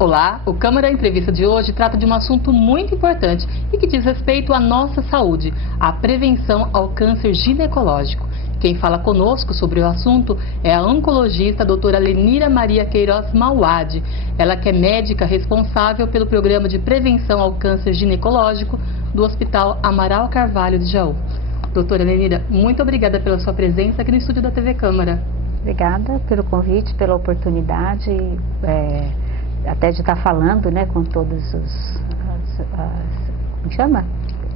Olá, o Câmara Entrevista de hoje trata de um assunto muito importante e que diz respeito à nossa saúde, a prevenção ao câncer ginecológico. Quem fala conosco sobre o assunto é a oncologista doutora Lenira Maria Queiroz Mauad. Ela que é médica responsável pelo programa de prevenção ao câncer ginecológico do Hospital Amaral Carvalho de Jaú. Doutora Lenira, muito obrigada pela sua presença aqui no estúdio da TV Câmara. Obrigada pelo convite, pela oportunidade, até de estar falando, né, com todos como chama?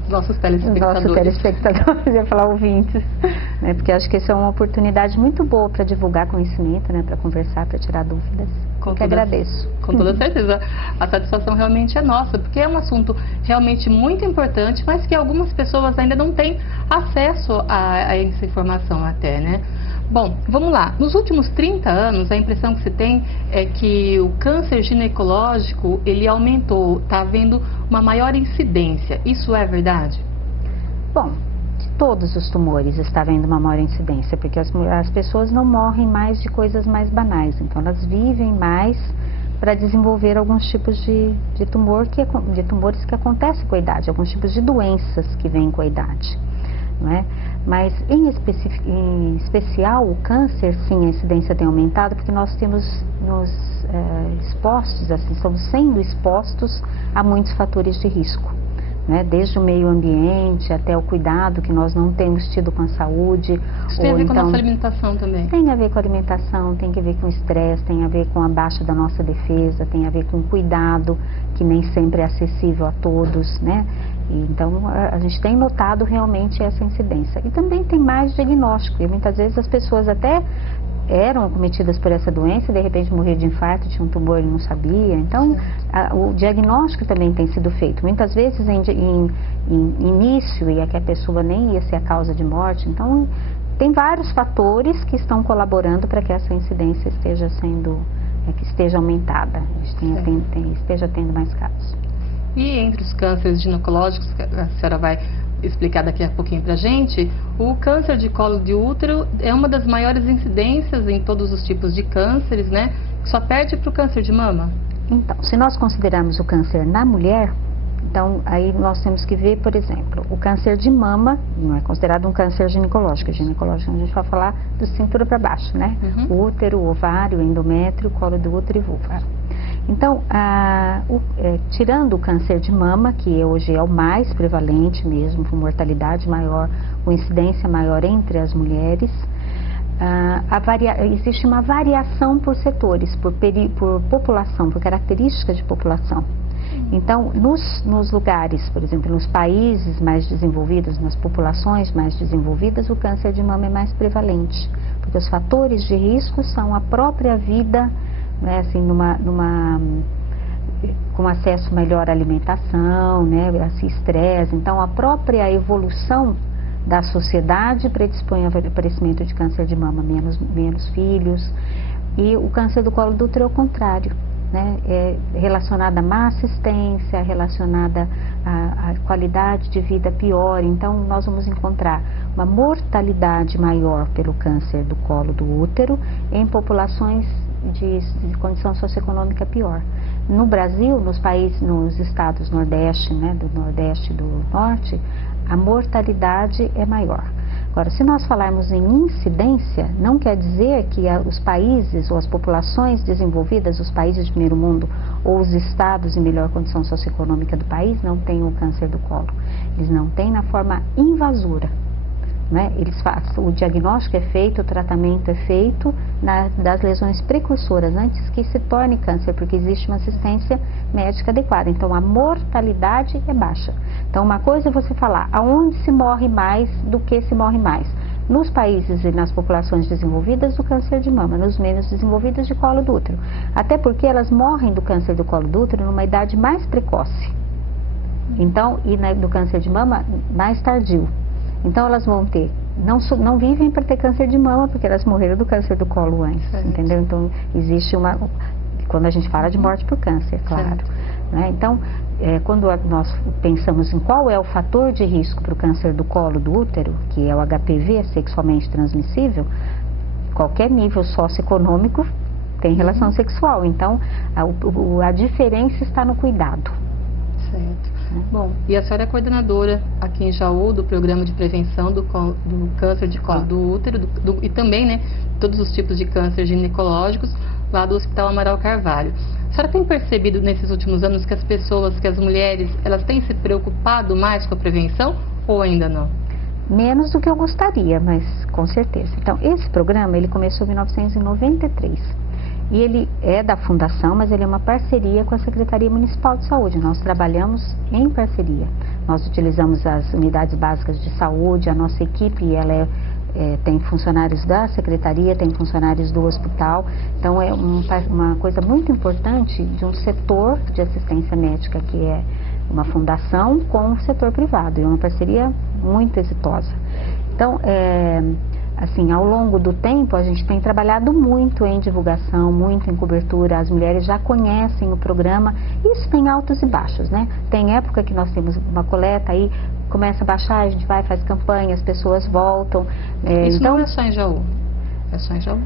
Nossos telespectadores. Nossos telespectadores, eu ia falar ouvintes, né, porque acho que isso é uma oportunidade muito boa para divulgar conhecimento, né, para conversar, para tirar dúvidas. Agradeço. Com toda certeza. A satisfação realmente é nossa, porque é um assunto realmente muito importante, mas que algumas pessoas ainda não têm acesso a essa informação até, né? Bom, vamos lá. Nos últimos 30 anos, a impressão que se tem é que o câncer ginecológico, ele aumentou, está havendo uma maior incidência. Isso é verdade? Bom, de todos os tumores está havendo uma maior incidência, porque as pessoas não morrem mais de coisas mais banais, então elas vivem mais para desenvolver alguns tipos de tumores que acontecem com a idade, alguns tipos de doenças que vêm com a idade, não é? Mas em especial o câncer, sim, a incidência tem aumentado porque nós temos nos expostos, assim, estamos sendo expostos a muitos fatores de risco, né? Desde o meio ambiente até o cuidado que nós não temos tido com a saúde. Isso tem a ver com a nossa alimentação também? Tem a ver com a alimentação, tem a ver com o estresse, tem a ver com a baixa da nossa defesa, tem a ver com o cuidado que nem sempre é acessível a todos, né? Então, a gente tem notado realmente essa incidência. E também tem mais diagnóstico. E muitas vezes as pessoas até eram acometidas por essa doença e de repente morreram de infarto, tinha um tumor e não sabia. Então, o diagnóstico também tem sido feito. Muitas vezes em início, e é que a pessoa nem ia ser a causa de morte. Então, tem vários fatores que estão colaborando para que essa incidência esteja aumentada, esteja tendo mais casos. E entre os cânceres ginecológicos, que a senhora vai explicar daqui a pouquinho pra gente, o câncer de colo de útero é uma das maiores incidências em todos os tipos de cânceres, né? Só perde para o câncer de mama? Então, se nós considerarmos o câncer na mulher, então aí nós temos que ver, por exemplo, o câncer de mama não é considerado um câncer ginecológico. Ginecológico a gente vai falar do cintura para baixo, né? O útero, o ovário, o endométrio, colo do útero e vulva. Então, tirando o câncer de mama, que hoje é o mais prevalente mesmo, com mortalidade maior, com incidência maior entre as mulheres, existe uma variação por setores, por população, por características de população. Então, nos lugares, por exemplo, nos países mais desenvolvidos, nas populações mais desenvolvidas, o câncer de mama é mais prevalente, porque os fatores de risco são a própria vida, né, assim, com acesso melhor à alimentação, né, a estresse. Então, a própria evolução da sociedade predispõe ao aparecimento de câncer de mama, menos filhos. E o câncer do colo do útero é o contrário, né, é relacionada a má assistência, relacionada à qualidade de vida pior. Então, nós vamos encontrar uma mortalidade maior pelo câncer do colo do útero em populações de condição socioeconômica pior. No Brasil, nos estados Nordeste, né, do Nordeste e do Norte, a mortalidade é maior. Agora, se nós falarmos em incidência, não quer dizer que os países ou as populações desenvolvidas, os países de primeiro mundo ou os estados em melhor condição socioeconômica do país não tenham o câncer do colo. Eles não têm na forma invasora, né? O diagnóstico é feito, o tratamento é feito das lesões precursoras, antes que se torne câncer, porque existe uma assistência médica adequada. Então, a mortalidade é baixa. Então, uma coisa é você falar aonde se morre mais do que se morre mais. Nos países e nas populações desenvolvidas, do câncer de mama, nos menos desenvolvidas, de colo do útero. Até porque elas morrem do câncer do colo do útero numa idade mais precoce. Então, e do câncer de mama mais tardio. Então, elas vão ter, não vivem para ter câncer de mama, porque elas morreram do câncer do colo antes, entendeu? Então, existe quando a gente fala de morte por câncer, claro, né? Então, quando nós pensamos em qual é o fator de risco para o câncer do colo do útero, que é o HPV, sexualmente transmissível, qualquer nível socioeconômico tem relação sexual. Então, a diferença está no cuidado. Certo. Bom, e a senhora é coordenadora aqui em Jaú do programa de prevenção do câncer de colo do útero e também, né, todos os tipos de câncer ginecológicos lá do Hospital Amaral Carvalho. A senhora tem percebido nesses últimos anos que as mulheres, elas têm se preocupado mais com a prevenção ou ainda não? Menos do que eu gostaria, mas com certeza. Então, esse programa, ele começou em 1993. E ele é da Fundação, mas ele é uma parceria com a Secretaria Municipal de Saúde. Nós trabalhamos em parceria. Nós utilizamos as unidades básicas de saúde, a nossa equipe, ela tem funcionários da Secretaria, tem funcionários do hospital. Então, é uma coisa muito importante de um setor de assistência médica, que é uma fundação com o setor privado. É uma parceria muito exitosa. Então, assim, ao longo do tempo, a gente tem trabalhado muito em divulgação, muito em cobertura. As mulheres já conhecem o programa. Isso tem altos e baixos, né? Tem época que nós temos uma coleta, aí começa a baixar, a gente vai, faz campanha, as pessoas voltam. Isso então, não é só em Jaú? É só em Jaú?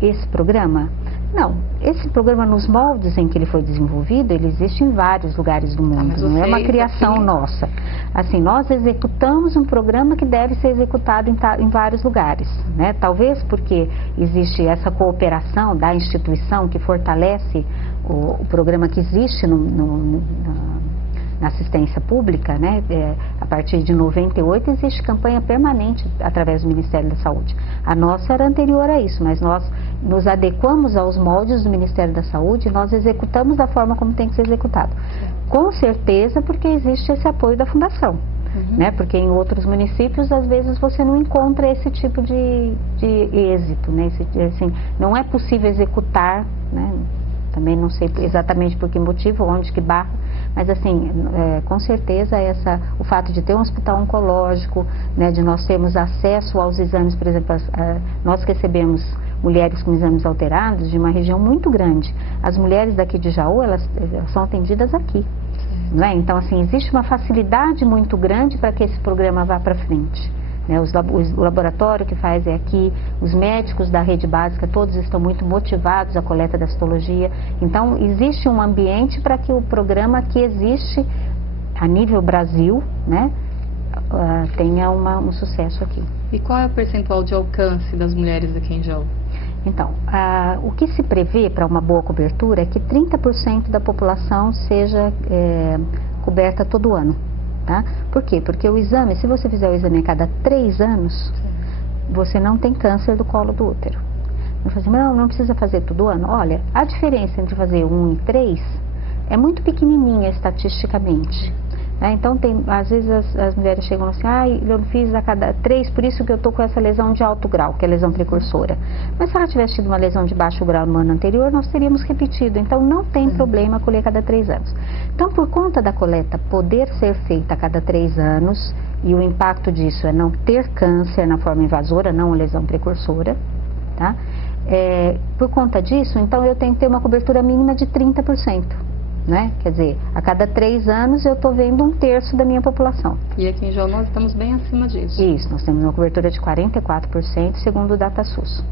Esse programa? Não, esse programa, nos moldes em que ele foi desenvolvido, ele existe em vários lugares do mundo, não é uma criação nossa. Assim, nós executamos um programa que deve ser executado em vários lugares, né? Talvez porque existe essa cooperação da instituição que fortalece o programa que existe na assistência pública, né? A partir de 98 existe campanha permanente através do Ministério da Saúde. A nossa era anterior a isso, mas nós nos adequamos aos moldes do Ministério da Saúde e nós executamos da forma como tem que ser executado. Com certeza, porque existe esse apoio da Fundação, né? Porque em outros municípios, às vezes, você não encontra esse tipo de êxito, né? Assim, não é possível executar, né? Também não sei exatamente por que motivo, onde que barra, mas assim, com certeza o fato de ter um hospital oncológico, né, de nós termos acesso aos exames, por exemplo, nós recebemos mulheres com exames alterados de uma região muito grande. As mulheres daqui de Jaú, elas são atendidas aqui. Né? Então, assim, existe uma facilidade muito grande para que esse programa vá para frente. Né? O laboratório que faz é aqui, os médicos da rede básica, todos estão muito motivados à coleta da citologia. Então, existe um ambiente para que o programa que existe a nível Brasil, né, tenha um sucesso aqui. E qual é o percentual de alcance das mulheres aqui em Jaú? Então, o que se prevê para uma boa cobertura é que 30% da população seja coberta todo ano. Tá? Por quê? Porque o exame, se você fizer o exame a cada 3 anos, você não tem câncer do colo do útero. Não precisa fazer todo ano. Olha, a diferença entre fazer 1 e 3 é muito pequenininha estatisticamente. Então, às vezes as mulheres chegam assim, eu fiz a cada 3, por isso que eu estou com essa lesão de alto grau, que é a lesão precursora. Mas se ela tivesse tido uma lesão de baixo grau no ano anterior, nós teríamos repetido. Então, não tem problema colher a cada 3 anos. Então, por conta da coleta poder ser feita a cada 3 anos, e o impacto disso é não ter câncer na forma invasora, não a lesão precursora, tá? Por conta disso, então, eu tenho que ter uma cobertura mínima de 30%. Né? Quer dizer, a cada 3 anos eu estou vendo 1/3 da minha população. E aqui em Jaú nós estamos bem acima disso. Isso, nós temos uma cobertura de 44%, segundo o DataSUS.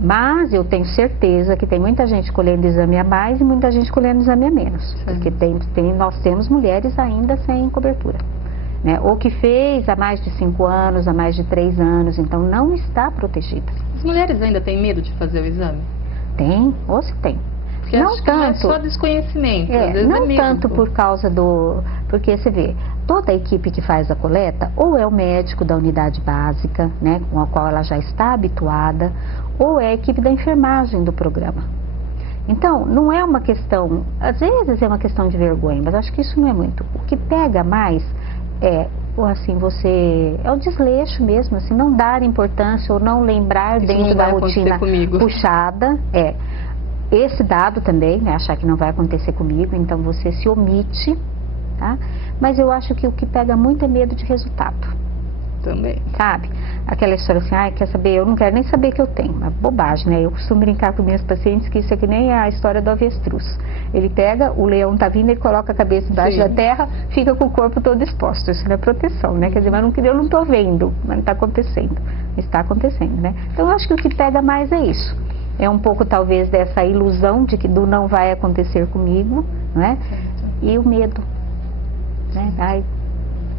Mas eu tenho certeza que tem muita gente colhendo exame a mais e muita gente colhendo exame a menos. Sim. Porque nós temos mulheres ainda sem cobertura. Né? Ou que fez há mais de 5 anos, há mais de 3 anos, então não está protegida. As mulheres ainda têm medo de fazer o exame? Tem, ou se tem. Porque não tanto, é só desconhecimento, às vezes não tanto por causa porque você vê, toda a equipe que faz a coleta, ou é o médico da unidade básica, né, com a qual ela já está habituada, ou é a equipe da enfermagem do programa. Então, não é uma questão, às vezes é uma questão de vergonha, mas acho que isso não é muito. O que pega mais é o desleixo mesmo, assim, não dar importância ou não lembrar isso dentro não da rotina puxada, esse dado também, né, achar que não vai acontecer comigo, então você se omite, tá? Mas eu acho que o que pega muito é medo de resultado. Também. Sabe? Aquela história assim, quer saber, eu não quero nem saber que eu tenho. Uma bobagem, né? Eu costumo brincar com minhas pacientes que isso é que nem a história do avestruz. Ele pega, o leão tá vindo, ele coloca a cabeça embaixo da terra, fica com o corpo todo exposto. Isso não é proteção, né? Quer dizer, eu não tô vendo, mas não tá acontecendo. Está acontecendo, né? Então eu acho que o que pega mais é isso. É um pouco talvez dessa ilusão de que do não vai acontecer comigo, não é? E o medo, né? Ai,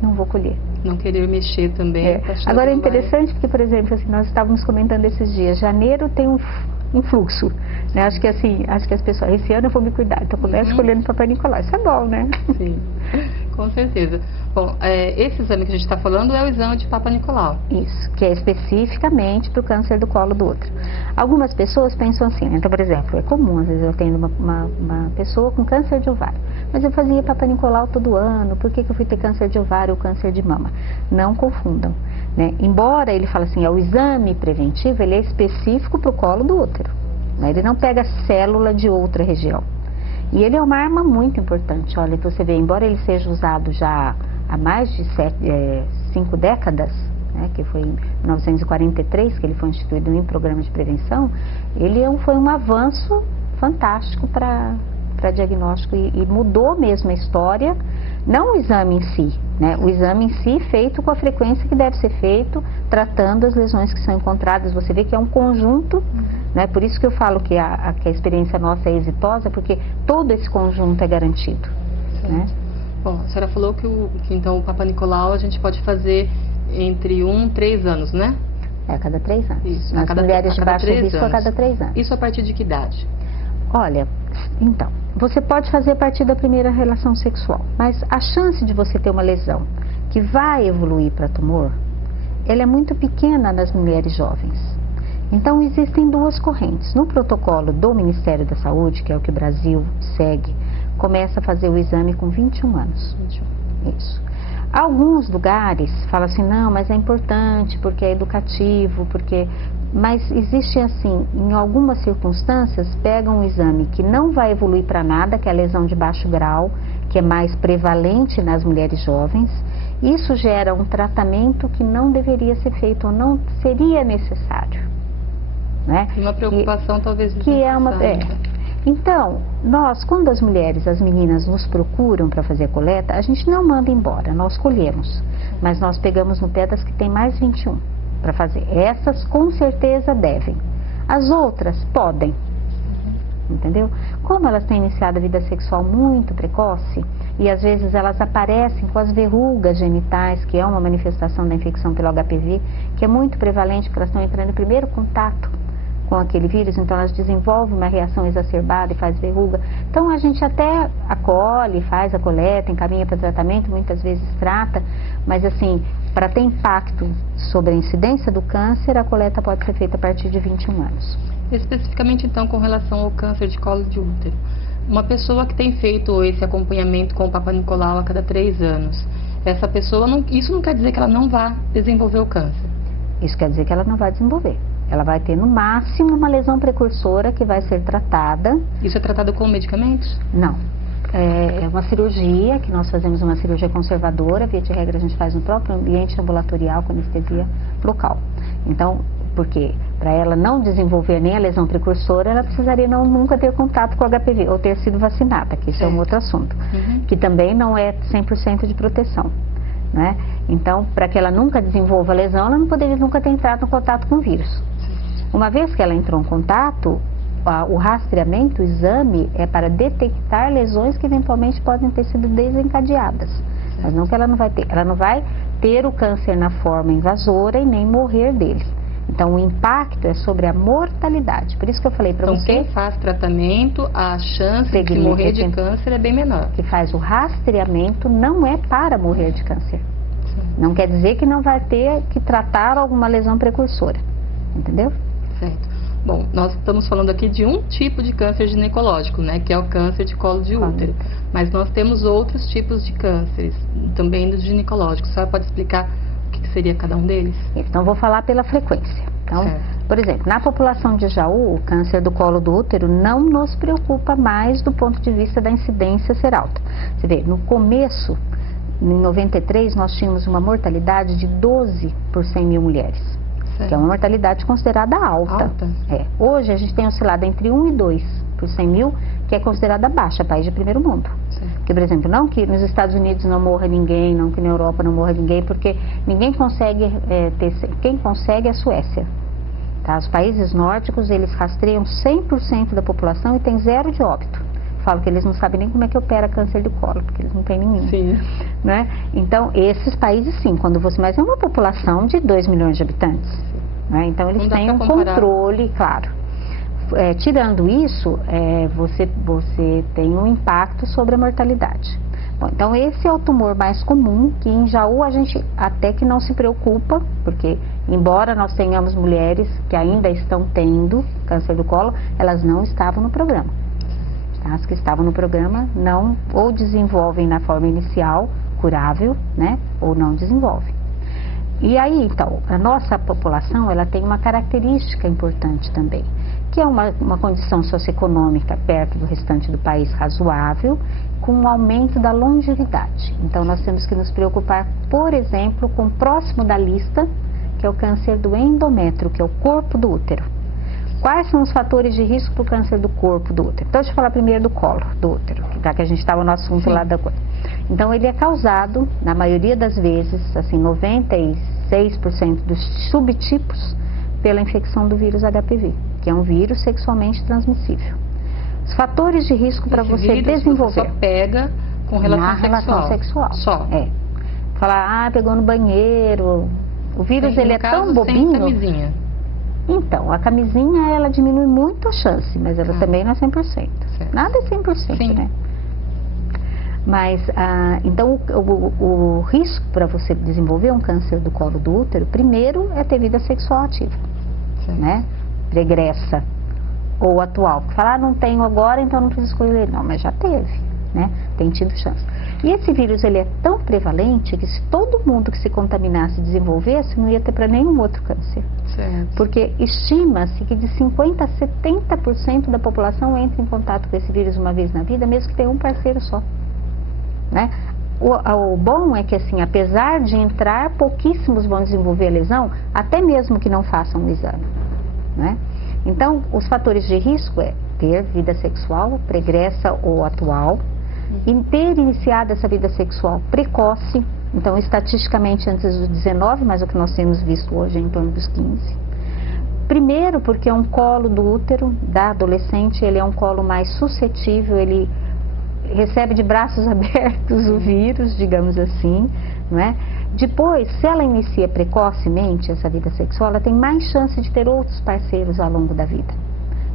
não vou colher. Não querer mexer também. Agora é interessante porque, por exemplo, assim, nós estávamos comentando esses dias, janeiro tem um fluxo, né? Acho que as pessoas, esse ano eu vou me cuidar, então começo escolhendo Papai Nicolau, isso é bom, né? Sim, com certeza. Bom, esse exame que a gente está falando é o exame de Papai Nicolau. Isso, que é especificamente para o câncer do colo do útero. Algumas pessoas pensam assim, né? Então, por exemplo, é comum, às vezes eu tenho uma pessoa com câncer de ovário, mas eu fazia Papai Nicolau todo ano, por que eu fui ter câncer de ovário ou câncer de mama? Não confundam, né? Embora ele fale assim, o exame preventivo, ele é específico para o colo do útero, né? Ele não pega célula de outra região. E ele é uma arma muito importante, olha, você vê, embora ele seja usado já há mais de 5 décadas, né, que foi em 1943 que ele foi instituído em programa de prevenção, ele foi um avanço fantástico para diagnóstico e mudou mesmo a história, não o exame em si, né, o exame em si feito com a frequência que deve ser feito, tratando as lesões que são encontradas, você vê que é um conjunto, né, por isso que eu falo que a experiência nossa é exitosa, porque todo esse conjunto é garantido, né? Bom, a senhora falou que então o Papai Nicolau a gente pode fazer entre 1 e 3 anos, né? A cada 3 anos. Isso, nas mulheres de baixo risco a cada 3 anos. Isso a partir de que idade? Olha, então, você pode fazer a partir da primeira relação sexual, mas a chance de você ter uma lesão que vai evoluir para tumor, ela é muito pequena nas mulheres jovens. Então, existem duas correntes. No protocolo do Ministério da Saúde, que é o que o Brasil segue, começa a fazer o exame com 21 anos. 21. Isso. Alguns lugares falam assim, não, mas é importante porque é educativo, mas existe assim, em algumas circunstâncias, pegam um exame que não vai evoluir para nada, que é a lesão de baixo grau, que é mais prevalente nas mulheres jovens. Isso gera um tratamento que não deveria ser feito ou não seria necessário, né? Uma preocupação talvez que é uma Então, nós, quando as meninas nos procuram para fazer a coleta, a gente não manda embora, nós colhemos. Mas nós pegamos no pé das que tem mais 21 para fazer. Essas com certeza devem. As outras podem. Entendeu? Como elas têm iniciado a vida sexual muito precoce, e às vezes elas aparecem com as verrugas genitais, que é uma manifestação da infecção pelo HPV, que é muito prevalente, porque elas estão entrando em primeiro contato com aquele vírus, então elas desenvolvem uma reação exacerbada e faz verruga. Então a gente até acolhe, faz a coleta, encaminha para tratamento, muitas vezes trata, mas assim, para ter impacto sobre a incidência do câncer, a coleta pode ser feita a partir de 21 anos. Especificamente então com relação ao câncer de colo de útero, uma pessoa que tem feito esse acompanhamento com o Papai Nicolau a cada 3 anos, essa pessoa, isso não quer dizer que ela não vá desenvolver o câncer? Isso quer dizer que ela não vai desenvolver. Ela vai ter no máximo uma lesão precursora que vai ser tratada. Isso é tratado com medicamentos? Não. É uma cirurgia, que nós fazemos uma cirurgia conservadora, via de regra a gente faz no próprio ambiente ambulatorial com anestesia local. Então, porque para ela não desenvolver nem a lesão precursora, ela precisaria nunca ter contato com o HPV ou ter sido vacinada, que isso é um outro assunto, que também não é 100% de proteção, né? Então, para que ela nunca desenvolva a lesão, ela não poderia nunca ter entrado em contato com o vírus. Uma vez que ela entrou em contato, o rastreamento, o exame, é para detectar lesões que eventualmente podem ter sido desencadeadas. Mas não que ela não vai ter. Ela não vai ter o câncer na forma invasora e nem morrer dele. Então, o impacto é sobre a mortalidade. Por isso que eu falei para você... Então, quem faz tratamento, a chance de morrer de câncer é bem menor. Que faz o rastreamento não é para morrer de câncer. Não quer dizer que não vai ter que tratar alguma lesão precursora. Entendeu? Certo. Bom, nós estamos falando aqui de um tipo de câncer ginecológico, né, que é o câncer de colo de útero. Mas nós temos outros tipos de cânceres, também dos ginecológicos. A senhora pode explicar o que seria cada um deles? Então, vou falar pela frequência. Então, por exemplo, na população de Jaú, o câncer do colo do útero não nos preocupa mais do ponto de vista da incidência ser alta. Você vê, no começo, em 93, nós tínhamos uma mortalidade de 12 por 100 mil mulheres. Que é uma mortalidade considerada alta. Hoje a gente tem oscilado entre 1 e 2 por 100 mil, que é considerada baixa, país de primeiro mundo. Porque, por exemplo, não que nos Estados Unidos não morra ninguém, não que na Europa não morra ninguém, porque ninguém consegue quem consegue é a Suécia. Tá? Os países nórdicos, eles rastreiam 100% da população e tem 0 de óbito. Falo que eles não sabem nem como é que opera câncer do colo, porque eles não têm nenhum. Sim. Né? Então, esses países sim, quando você... Mas é uma população de 2 milhões de habitantes. Né? Então, eles têm um controle, claro. Tirando isso, você tem um impacto sobre a mortalidade. Bom, então, esse é o tumor mais comum, que em Jaú a gente até que não se preocupa, porque embora nós tenhamos mulheres que ainda estão tendo câncer do colo, elas não estavam no programa. As que estavam no programa não ou desenvolvem na forma inicial, curável, né, ou não desenvolvem. E aí, então, a nossa população, ela tem uma característica importante também, que é uma condição socioeconômica perto do restante do país razoável, com um aumento da longevidade. Então, nós temos que nos preocupar, por exemplo, com o próximo da lista, que é o câncer do endométrio, que é o corpo do útero. Quais são os fatores de risco para o câncer do corpo do útero? Então, deixa eu falar primeiro do colo do útero, já que a gente estava no assunto lá da coisa. Então, ele é causado, na maioria das vezes, assim, 96% dos subtipos, pela infecção do vírus HPV, que é um vírus sexualmente transmissível. Os fatores de risco para você desenvolver... Você só pega com relação sexual. Só. Falar, pegou no banheiro... O vírus, ele é tão bobinho... Sem camisinha. Então, a camisinha, ela diminui muito a chance, mas ela também não é 100%. Certo. Nada é 100%, sim, né? Mas, então, o risco para você desenvolver um câncer do colo do útero, primeiro é ter vida sexual ativa, né? Pregressa ou atual. Falar, não tenho agora, então não preciso escolher. Não, mas já teve, né? Tem tido chance. E esse vírus, ele é tão prevalente que se todo mundo que se contaminasse desenvolvesse, não ia ter para nenhum outro câncer. Certo. Porque estima-se que de 50% a 70% da população entra em contato com esse vírus uma vez na vida, mesmo que tenha um parceiro só. Né? O bom é que, assim, apesar de entrar, pouquíssimos vão desenvolver a lesão, até mesmo que não façam o exame. Né? Então, os fatores de risco é ter vida sexual pregressa ou atual, e ter iniciado essa vida sexual precoce, então estatisticamente antes dos 19, mas o que nós temos visto hoje é em torno dos 15. Primeiro porque é um colo do útero da adolescente, ele é um colo mais suscetível, ele recebe de braços abertos o vírus, digamos assim, não é? Depois, se ela inicia precocemente essa vida sexual, ela tem mais chance de ter outros parceiros ao longo da vida.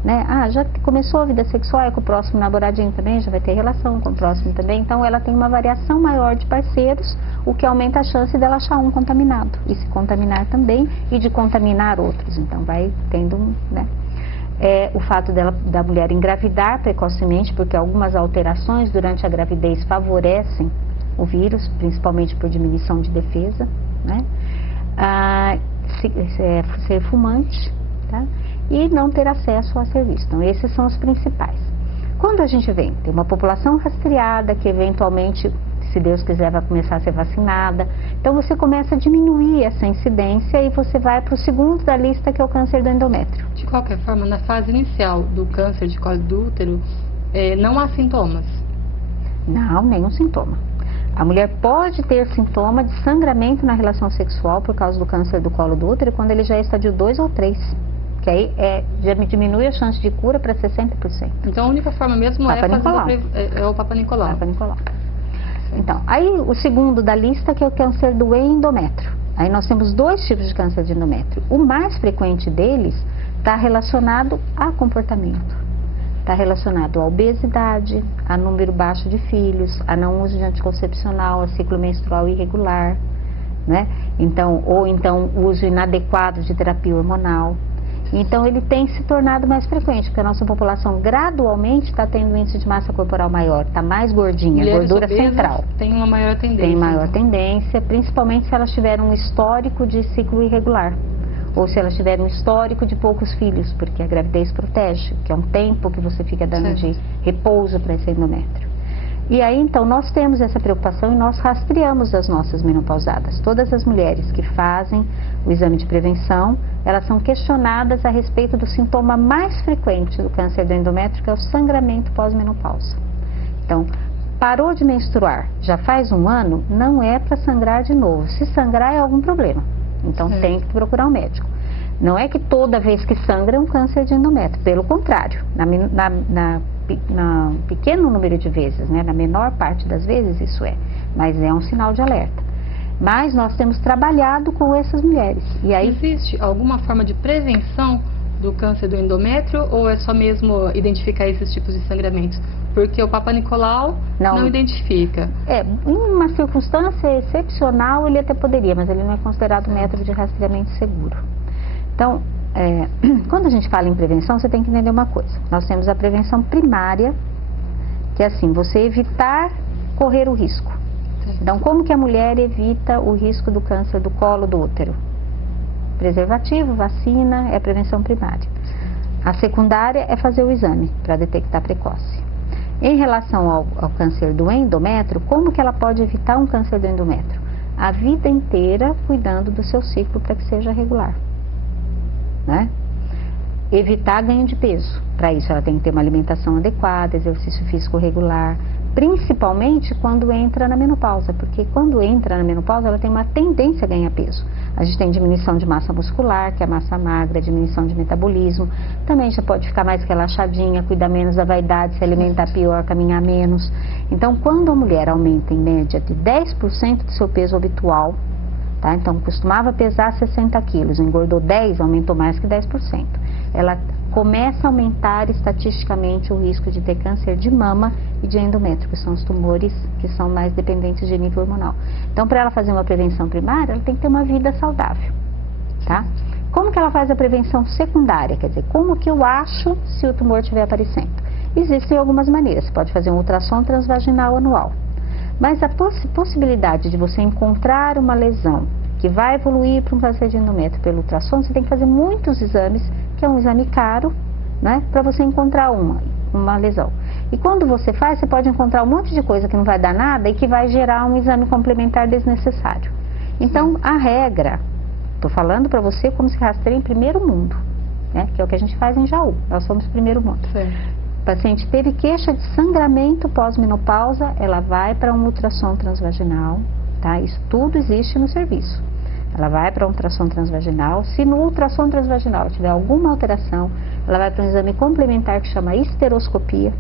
Né? Já começou a vida sexual, é com o próximo namoradinho também, já vai ter relação com o próximo também, então ela tem uma variação maior de parceiros, o que aumenta a chance dela achar um contaminado e se contaminar também e de contaminar outros, então vai tendo, né? O fato da mulher engravidar precocemente, porque algumas alterações durante a gravidez favorecem o vírus, principalmente por diminuição de defesa, né? Ser fumante, tá? E não ter acesso a serviço. Então, esses são os principais. Quando a gente tem uma população rastreada, que eventualmente, se Deus quiser, vai começar a ser vacinada, então você começa a diminuir essa incidência e você vai para o segundo da lista, que é o câncer do endométrio. De qualquer forma, na fase inicial do câncer de colo do útero, não há sintomas? Não, nenhum sintoma. A mulher pode ter sintoma de sangramento na relação sexual por causa do câncer do colo do útero quando ele já é estádio 2 ou 3. Que aí já diminui a chance de cura para 60%. Então a única forma mesmo é o Papa Nicolau. Papa Nicolau. Então, aí o segundo da lista, que é o câncer do endométrio. Aí nós temos 2 tipos de câncer de endométrio. O mais frequente deles está relacionado a comportamento. Está relacionado à obesidade, a número baixo de filhos, a não uso de anticoncepcional, a ciclo menstrual irregular, né? Ou então uso inadequado de terapia hormonal. Então ele tem se tornado mais frequente, porque a nossa população gradualmente está tendo um índice de massa corporal maior, está mais gordinha, mulheres gordura obesas central. Tem uma maior tendência. Tem maior tendência, principalmente se elas tiverem um histórico de ciclo irregular, ou se elas tiverem um histórico de poucos filhos, porque a gravidez protege, que é um tempo que você fica dando de repouso para esse endométrio. E aí, então, nós temos essa preocupação e nós rastreamos as nossas menopausadas. Todas as mulheres que fazem o exame de prevenção, elas são questionadas a respeito do sintoma mais frequente do câncer do endométrio, que é o sangramento pós-menopausa. Então, parou de menstruar, já faz um ano, não é para sangrar de novo. Se sangrar é algum problema, então tem que procurar um médico. Não é que toda vez que sangra é um câncer de endométrio, pelo contrário, na pequeno número de vezes, né, na menor parte das vezes isso é, mas é um sinal de alerta. Mas nós temos trabalhado com essas mulheres. E aí, existe alguma forma de prevenção do câncer do endométrio ou é só mesmo identificar esses tipos de sangramentos? Porque o Papa Nicolau não identifica. Em uma circunstância excepcional ele até poderia, mas ele não é considerado método de rastreamento seguro. Então, quando a gente fala em prevenção, você tem que entender uma coisa. Nós temos a prevenção primária, que é assim, você evitar correr o risco. Então, como que a mulher evita o risco do câncer do colo do útero? Preservativo, vacina, é a prevenção primária. A secundária é fazer o exame para detectar precoce. Em relação ao câncer do endométrio, como que ela pode evitar um câncer do endométrio? A vida inteira cuidando do seu ciclo para que seja regular, né? Evitar ganho de peso. Para isso ela tem que ter uma alimentação adequada, exercício físico regular, principalmente quando entra na menopausa, porque quando entra na menopausa ela tem uma tendência a ganhar peso. A gente tem diminuição de massa muscular, que é a massa magra, diminuição de metabolismo, também já pode ficar mais relaxadinha, cuidar menos da vaidade, se alimentar pior, caminhar menos. Então, quando a mulher aumenta em média de 10% do seu peso habitual, tá? Então costumava pesar 60 quilos, engordou 10, aumentou mais que 10%. Ela começa a aumentar estatisticamente o risco de ter câncer de mama e de endométrio, que são os tumores que são mais dependentes de nível hormonal. Então, para ela fazer uma prevenção primária, ela tem que ter uma vida saudável, tá? Como que ela faz a prevenção secundária? Quer dizer, como que eu acho se o tumor estiver aparecendo? Existem algumas maneiras. Você pode fazer um ultrassom transvaginal anual. Mas a possibilidade de você encontrar uma lesão que vai evoluir para um câncer de endométrio pelo ultrassom, você tem que fazer muitos exames, que é um exame caro, né, para você encontrar uma lesão. E quando você faz, você pode encontrar um monte de coisa que não vai dar nada e que vai gerar um exame complementar desnecessário. Então, a regra, estou falando para você como se rastreia em primeiro mundo, né, que é o que a gente faz em Jaú, nós somos primeiro mundo. Sim. O paciente teve queixa de sangramento pós-menopausa, ela vai para um ultrassom transvaginal, tá? Isso tudo existe no serviço. Ela vai para um ultrassom transvaginal. Se no ultrassom transvaginal tiver alguma alteração, ela vai para um exame complementar que chama histeroscopia.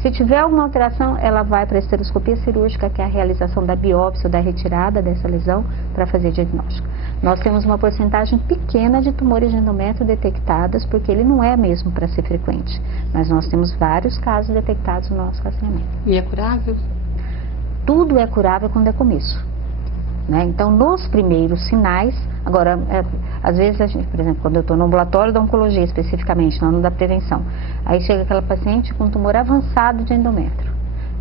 Se tiver alguma alteração, ela vai para a histeroscopia cirúrgica, que é a realização da biópsia ou da retirada dessa lesão para fazer diagnóstico. Nós temos uma porcentagem pequena de tumores de endométrio detectadas, porque ele não é mesmo para ser frequente. Mas nós temos vários casos detectados no nosso rastreamento. E é curável? Tudo é curável quando é começo. Né? Então, nos primeiros sinais, agora, às vezes, a gente, por exemplo, quando eu estou no ambulatório da oncologia especificamente, não da prevenção, aí chega aquela paciente com tumor avançado de endométrio.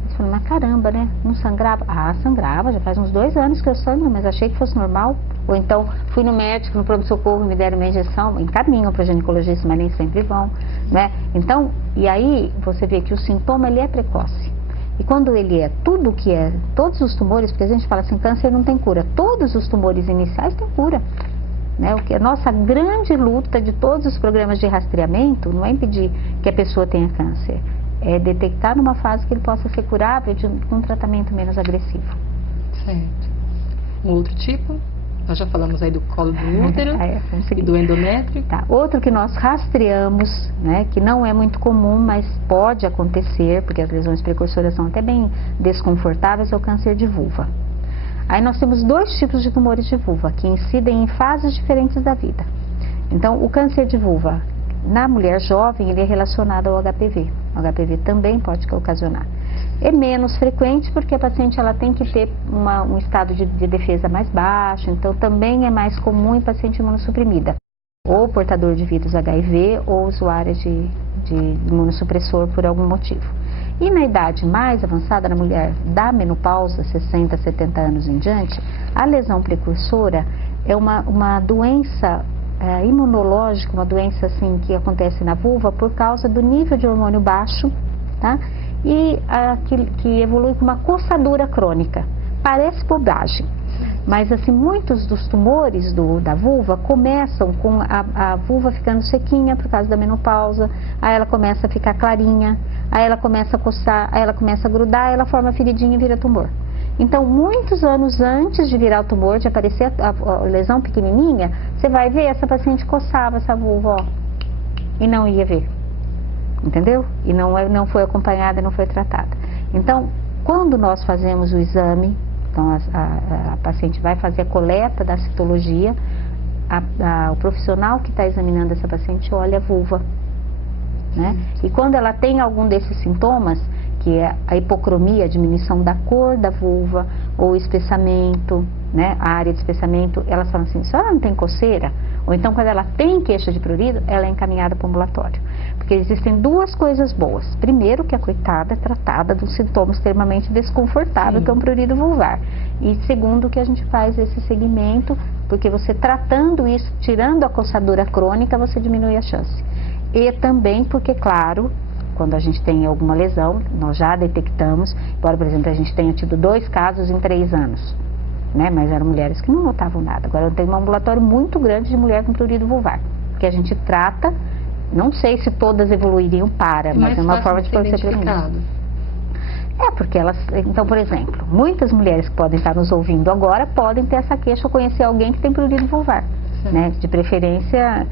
Você fala, mas caramba, né? Não sangrava? Ah, sangrava, já faz uns 2 anos que eu sangro, mas achei que fosse normal. Ou então, fui no médico, no pronto-socorro, me deram uma injeção, encaminham para ginecologista, mas nem sempre vão, né? Então, e aí você vê que o sintoma, ele é precoce. E quando ele é tudo que é, todos os tumores, porque a gente fala assim, câncer não tem cura, todos os tumores iniciais têm cura, né? O que a nossa grande luta de todos os programas de rastreamento não é impedir que a pessoa tenha câncer, é detectar numa fase que ele possa ser curável com um tratamento menos agressivo. Certo. Um outro tipo? Nós já falamos aí do colo do útero e do endométrio. Tá. Outro que nós rastreamos, né, que não é muito comum, mas pode acontecer, porque as lesões precursoras são até bem desconfortáveis, é o câncer de vulva. Aí nós temos 2 tipos de tumores de vulva, que incidem em fases diferentes da vida. Então, o câncer de vulva, na mulher jovem, ele é relacionado ao HPV. O HPV também pode ocasionar. É menos frequente porque a paciente ela tem que ter um estado de defesa mais baixo, então também é mais comum em paciente imunossuprimida, ou portador de vírus HIV ou usuária de imunossupressor por algum motivo. E na idade mais avançada, na mulher da menopausa, 60, 70 anos em diante, a lesão precursora é uma doença imunológica, uma doença assim que acontece na vulva por causa do nível de hormônio baixo, tá? E que evolui com uma coçadura crônica. Parece bobagem, mas assim, muitos dos tumores da vulva começam com a vulva ficando sequinha por causa da menopausa, aí ela começa a ficar clarinha, aí ela começa a coçar, aí ela começa a grudar, aí ela forma feridinha e vira tumor. Então, muitos anos antes de virar o tumor, de aparecer a lesão pequenininha, Você vai ver, essa paciente coçava essa vulva, ó, e não ia ver, entendeu? E não foi acompanhada, não foi tratada. Então, quando nós fazemos o exame, então a paciente vai fazer a coleta da citologia, o profissional que está examinando essa paciente olha a vulva, né? E quando ela tem algum desses sintomas, que é a hipocromia, a diminuição da cor da vulva, ou espessamento, né, a área de espessamento, elas falam assim, se ela não tem coceira, ou então quando ela tem queixa de prurido, ela é encaminhada para o ambulatório. Porque existem duas coisas boas. Primeiro, que a coitada é tratada de um sintoma extremamente desconfortável, que é um prurido vulvar. E segundo, que a gente faz esse segmento, porque você tratando isso, tirando a coçadura crônica, você diminui a chance. E também porque, claro, quando a gente tem alguma lesão, nós já detectamos, embora, por exemplo, a gente tenha tido 2 casos em 3 anos, né? Mas eram mulheres que não notavam nada. Agora eu tenho um ambulatório muito grande de mulher com prurido vulvar, que a gente trata, não sei se todas evoluiriam para, mas é uma forma de você prevenir. Porque elas, então, por exemplo, muitas mulheres que podem estar nos ouvindo agora podem ter essa queixa ou conhecer alguém que tem prurido vulvar, né? De preferência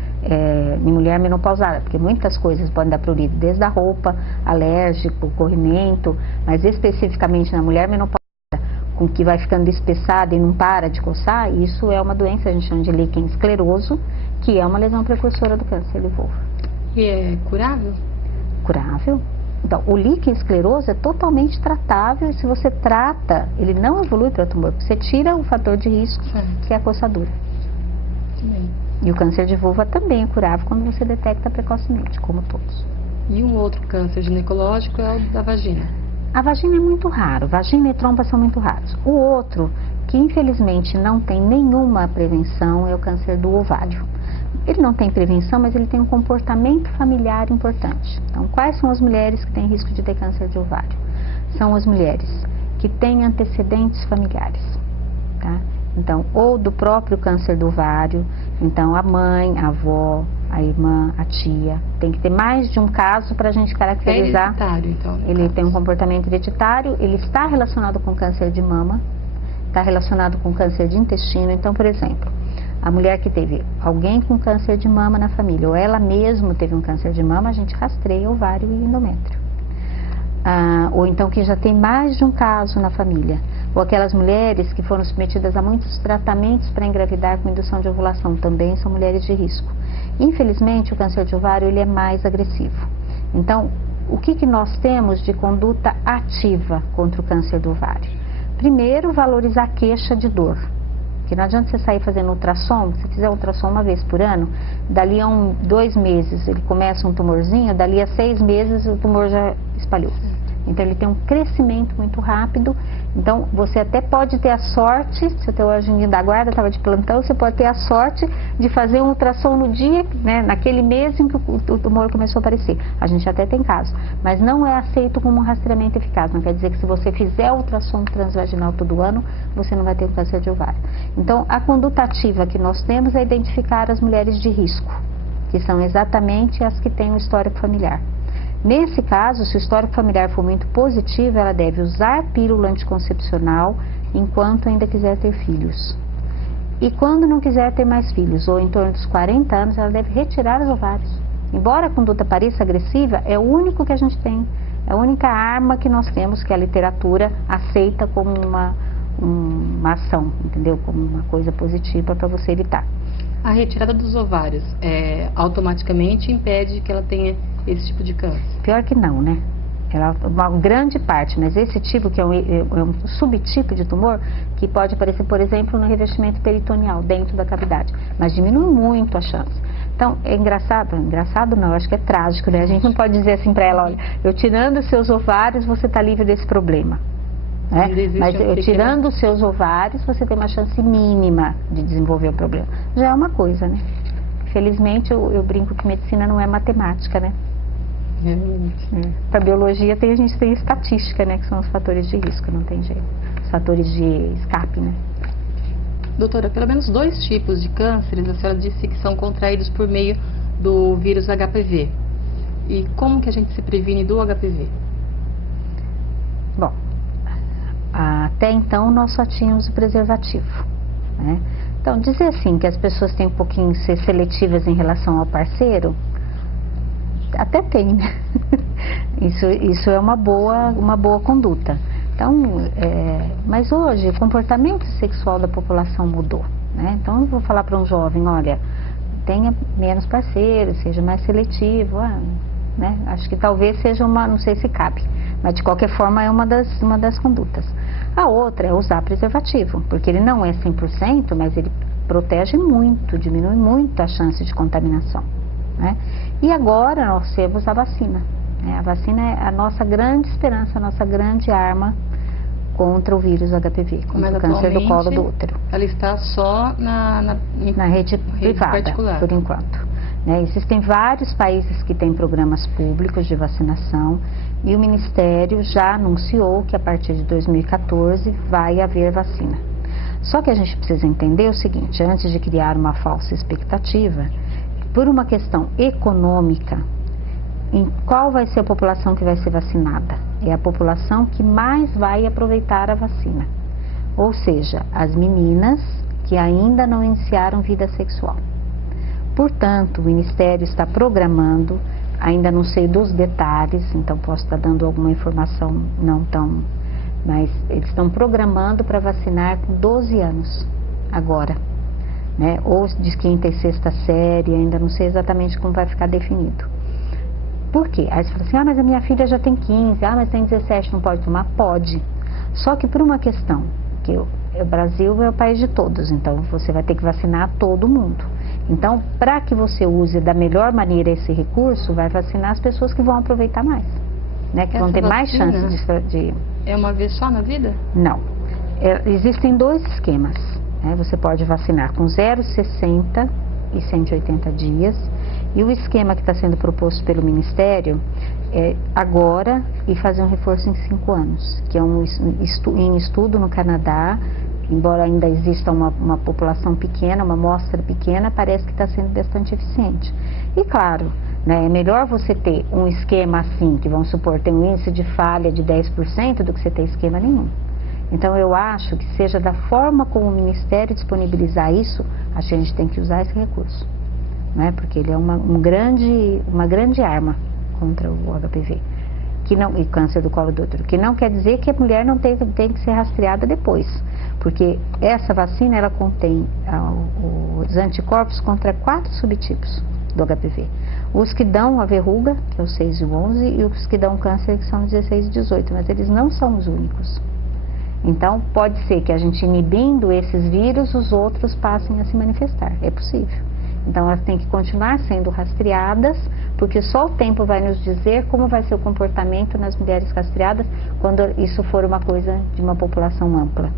em mulher menopausada, porque muitas coisas podem dar prurido, desde a roupa, alérgico, corrimento, mas especificamente na mulher menopausada, com que vai ficando espessada e não para de coçar, isso é uma doença, a gente chama de líquen escleroso, que é uma lesão precursora do câncer de vulva. E é curável? Curável. Então, o líquen escleroso é totalmente tratável e se você trata, ele não evolui para tumor, você tira o fator de risco, que é a coçadura. E o câncer de vulva também é curável quando você detecta precocemente, como todos. E um outro câncer ginecológico é o da vagina? A vagina é muito raro, vagina e trompa são muito raros. O outro, que infelizmente não tem nenhuma prevenção, é o câncer do ovário. Ele não tem prevenção, mas ele tem um comportamento familiar importante. Então, quais são as mulheres que têm risco de ter câncer de ovário? São as mulheres que têm antecedentes familiares, tá? Então, ou do próprio câncer do ovário, então a mãe, a avó, a irmã, a tia, tem que ter mais de um caso para a gente caracterizar. É hereditário, então. Ele tem um comportamento hereditário, ele está relacionado com câncer de mama, está relacionado com câncer de intestino. Então, por exemplo, a mulher que teve alguém com câncer de mama na família, ou ela mesma teve um câncer de mama, a gente rastreia ovário e endométrio. Ou então que já tem mais de um caso na família, ou aquelas mulheres que foram submetidas a muitos tratamentos para engravidar com indução de ovulação, também são mulheres de risco. Infelizmente, o câncer de ovário ele é mais agressivo. Então, o que nós temos de conduta ativa contra o câncer do ovário? Primeiro, valorizar a queixa de dor. Porque não adianta você sair fazendo ultrassom, se fizer ultrassom uma vez por ano, dali a 2 meses ele começa um tumorzinho, dali a 6 meses o tumor já espalhou. Então ele tem um crescimento muito rápido, então você até pode ter a sorte, se o teu anjinho da guarda estava de plantão, você pode ter a sorte de fazer um ultrassom no dia, né, naquele mês em que o tumor começou a aparecer. A gente até tem casos, mas não é aceito como um rastreamento eficaz, não quer dizer que se você fizer ultrassom transvaginal todo ano, você não vai ter um câncer de ovário. Então a conduta ativa que nós temos é identificar as mulheres de risco, que são exatamente as que têm um histórico familiar. Nesse caso, se o histórico familiar for muito positivo, ela deve usar pílula anticoncepcional enquanto ainda quiser ter filhos. E quando não quiser ter mais filhos, ou em torno dos 40 anos, ela deve retirar os ovários. Embora a conduta pareça agressiva, é o único que a gente tem, é a única arma que nós temos que a literatura aceita como uma ação, entendeu? Como uma coisa positiva para você evitar. A retirada dos ovários automaticamente impede que ela tenha esse tipo de câncer? Pior que não, né? Ela, uma grande parte, mas esse tipo que é um subtipo de tumor que pode aparecer, por exemplo, no revestimento peritoneal, dentro da cavidade, mas diminui muito a chance. Então, é engraçado não, eu acho que é trágico, né? A gente não pode dizer assim para ela, olha, eu tirando os seus ovários, você está livre desse problema. Né? Mas tirando os seus ovários, você tem uma chance mínima de desenvolver o problema. Já é uma coisa, né? Felizmente, eu brinco que medicina não é matemática, né? Para biologia a gente tem estatística, né? Que são os fatores de risco, não tem jeito. Os fatores de escape, né? Doutora, pelo menos 2 tipos de cânceres, a senhora disse que são contraídos por meio do vírus HPV. E como que a gente se previne do HPV? Bom, até então nós só tínhamos o preservativo, né? Então, dizer assim que as pessoas têm um pouquinho ser seletivas em relação ao parceiro, até tem, né? Isso é uma boa conduta. Então, mas hoje o comportamento sexual da população mudou, né? Então eu vou falar para um jovem, olha, tenha menos parceiros, seja mais seletivo, né? Acho que talvez seja não sei se cabe, mas de qualquer forma é uma das condutas. A outra é usar preservativo, porque ele não é 100%, mas ele protege muito, diminui muito a chance de contaminação, né? E agora nós temos a vacina, né? A vacina é a nossa grande esperança, a nossa grande arma contra o vírus HPV, contra o câncer do colo do útero. Ela está só na rede privada, particular, por enquanto, né? Existem vários países que têm programas públicos de vacinação e o Ministério já anunciou que a partir de 2014 vai haver vacina. Só que a gente precisa entender o seguinte, antes de criar uma falsa expectativa, por uma questão econômica, em qual vai ser a população que vai ser vacinada? É a população que mais vai aproveitar a vacina. Ou seja, as meninas que ainda não iniciaram vida sexual. Portanto, o Ministério está programando, ainda não sei dos detalhes, então posso estar dando alguma informação não tão... Mas eles estão programando para vacinar com 12 anos, agora, né? Ou de quinta e sexta série, ainda não sei exatamente como vai ficar definido. Por quê? Aí você fala assim, mas a minha filha já tem 15, mas tem 17, não pode tomar? Pode. Só que por uma questão, que o Brasil é o país de todos, então você vai ter que vacinar todo mundo. Então, para que você use da melhor maneira esse recurso, vai vacinar as pessoas que vão aproveitar mais, né? Que vão ter mais chance de... É uma vez só na vida? Não. Existem dois esquemas, né? Você pode vacinar com 0, 60 e 180 dias. E o esquema que está sendo proposto pelo Ministério é agora e fazer um reforço em 5 anos, que é em estudo no Canadá, embora ainda exista uma população pequena, uma amostra pequena, parece que está sendo bastante eficiente. E claro, né, é melhor você ter um esquema assim, que vamos supor, tem um índice de falha de 10%, do que você ter esquema nenhum. Então eu acho que seja da forma como o Ministério disponibilizar isso, acho que a gente tem que usar esse recurso, né? Porque ele é uma grande arma contra o HPV e câncer do colo do útero, que não quer dizer que a mulher não tem que ser rastreada depois, porque essa vacina ela contém os anticorpos contra 4 subtipos do HPV. Os que dão a verruga, que é o 6 e o 11, e os que dão câncer, que são 16 e 18, mas eles não são os únicos. Então, pode ser que a gente inibindo esses vírus, os outros passem a se manifestar. É possível. Então, elas têm que continuar sendo rastreadas, porque só o tempo vai nos dizer como vai ser o comportamento nas mulheres rastreadas quando isso for uma coisa de uma população ampla,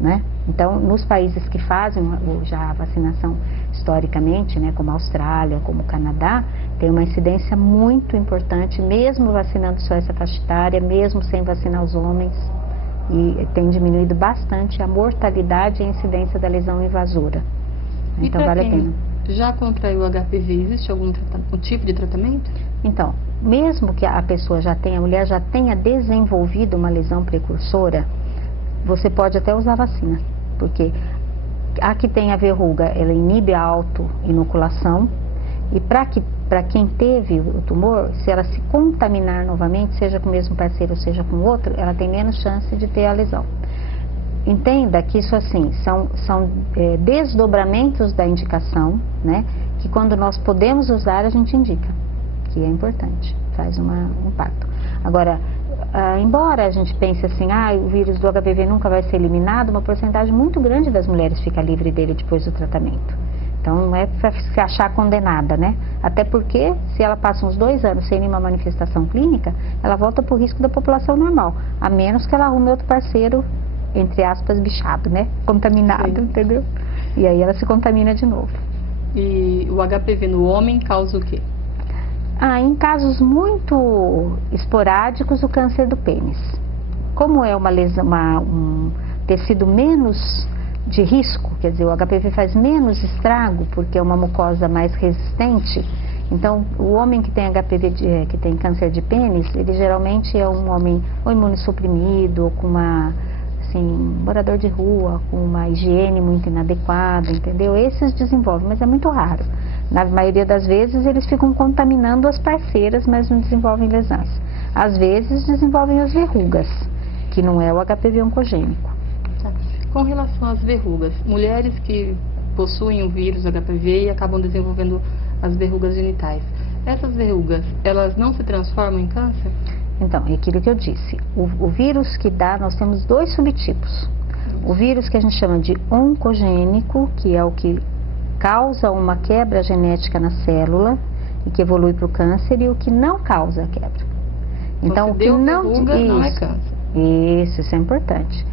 né? Então, nos países que fazem já a vacinação historicamente, né, como a Austrália, como o Canadá, tem uma incidência muito importante, mesmo vacinando só essa faixa etária, mesmo sem vacinar os homens. E tem diminuído bastante a mortalidade e a incidência da lesão invasora. Então vale a pena. Já contraiu o HPV, existe algum tipo de tratamento? Então, mesmo que a pessoa a mulher já tenha desenvolvido uma lesão precursora, você pode até usar vacina, porque a que tem a verruga, ela inibe a auto-inoculação, e para quem teve o tumor, se ela se contaminar novamente, seja com o mesmo parceiro ou seja com outro, ela tem menos chance de ter a lesão. Entenda que isso assim, são desdobramentos da indicação, né? Que quando nós podemos usar, a gente indica, que é importante, faz um impacto. Agora, embora a gente pense assim, o vírus do HPV nunca vai ser eliminado, uma porcentagem muito grande das mulheres fica livre dele depois do tratamento. Então não é para se achar condenada, né? Até porque se ela passa uns 2 anos sem nenhuma manifestação clínica, ela volta para o risco da população normal, a menos que ela arrume outro parceiro, entre aspas, bichado, né? Contaminado, sim, entendeu? E aí ela se contamina de novo. E o HPV no homem causa o quê? Em casos muito esporádicos, o câncer do pênis. Como é uma lesão, um tecido menos de risco, quer dizer, o HPV faz menos estrago porque é uma mucosa mais resistente. Então, o homem que tem HPV, que tem câncer de pênis, ele geralmente é um homem ou imunossuprimido, ou com uma assim, morador de rua, com uma higiene muito inadequada, entendeu? Esses desenvolvem, mas é muito raro. Na maioria das vezes eles ficam contaminando as parceiras, mas não desenvolvem lesões. Às vezes desenvolvem as verrugas, que não é o HPV oncogênico. Tá. Com relação às verrugas, mulheres que possuem o vírus HPV e acabam desenvolvendo as verrugas genitais, essas verrugas, elas não se transformam em câncer? Então, é aquilo que eu disse. O vírus que dá, nós temos 2 subtipos. O vírus que a gente chama de oncogênico, que é o que causa uma quebra genética na célula e que evolui para o câncer, e o que não causa a quebra. Então, o que não é câncer. Isso é importante.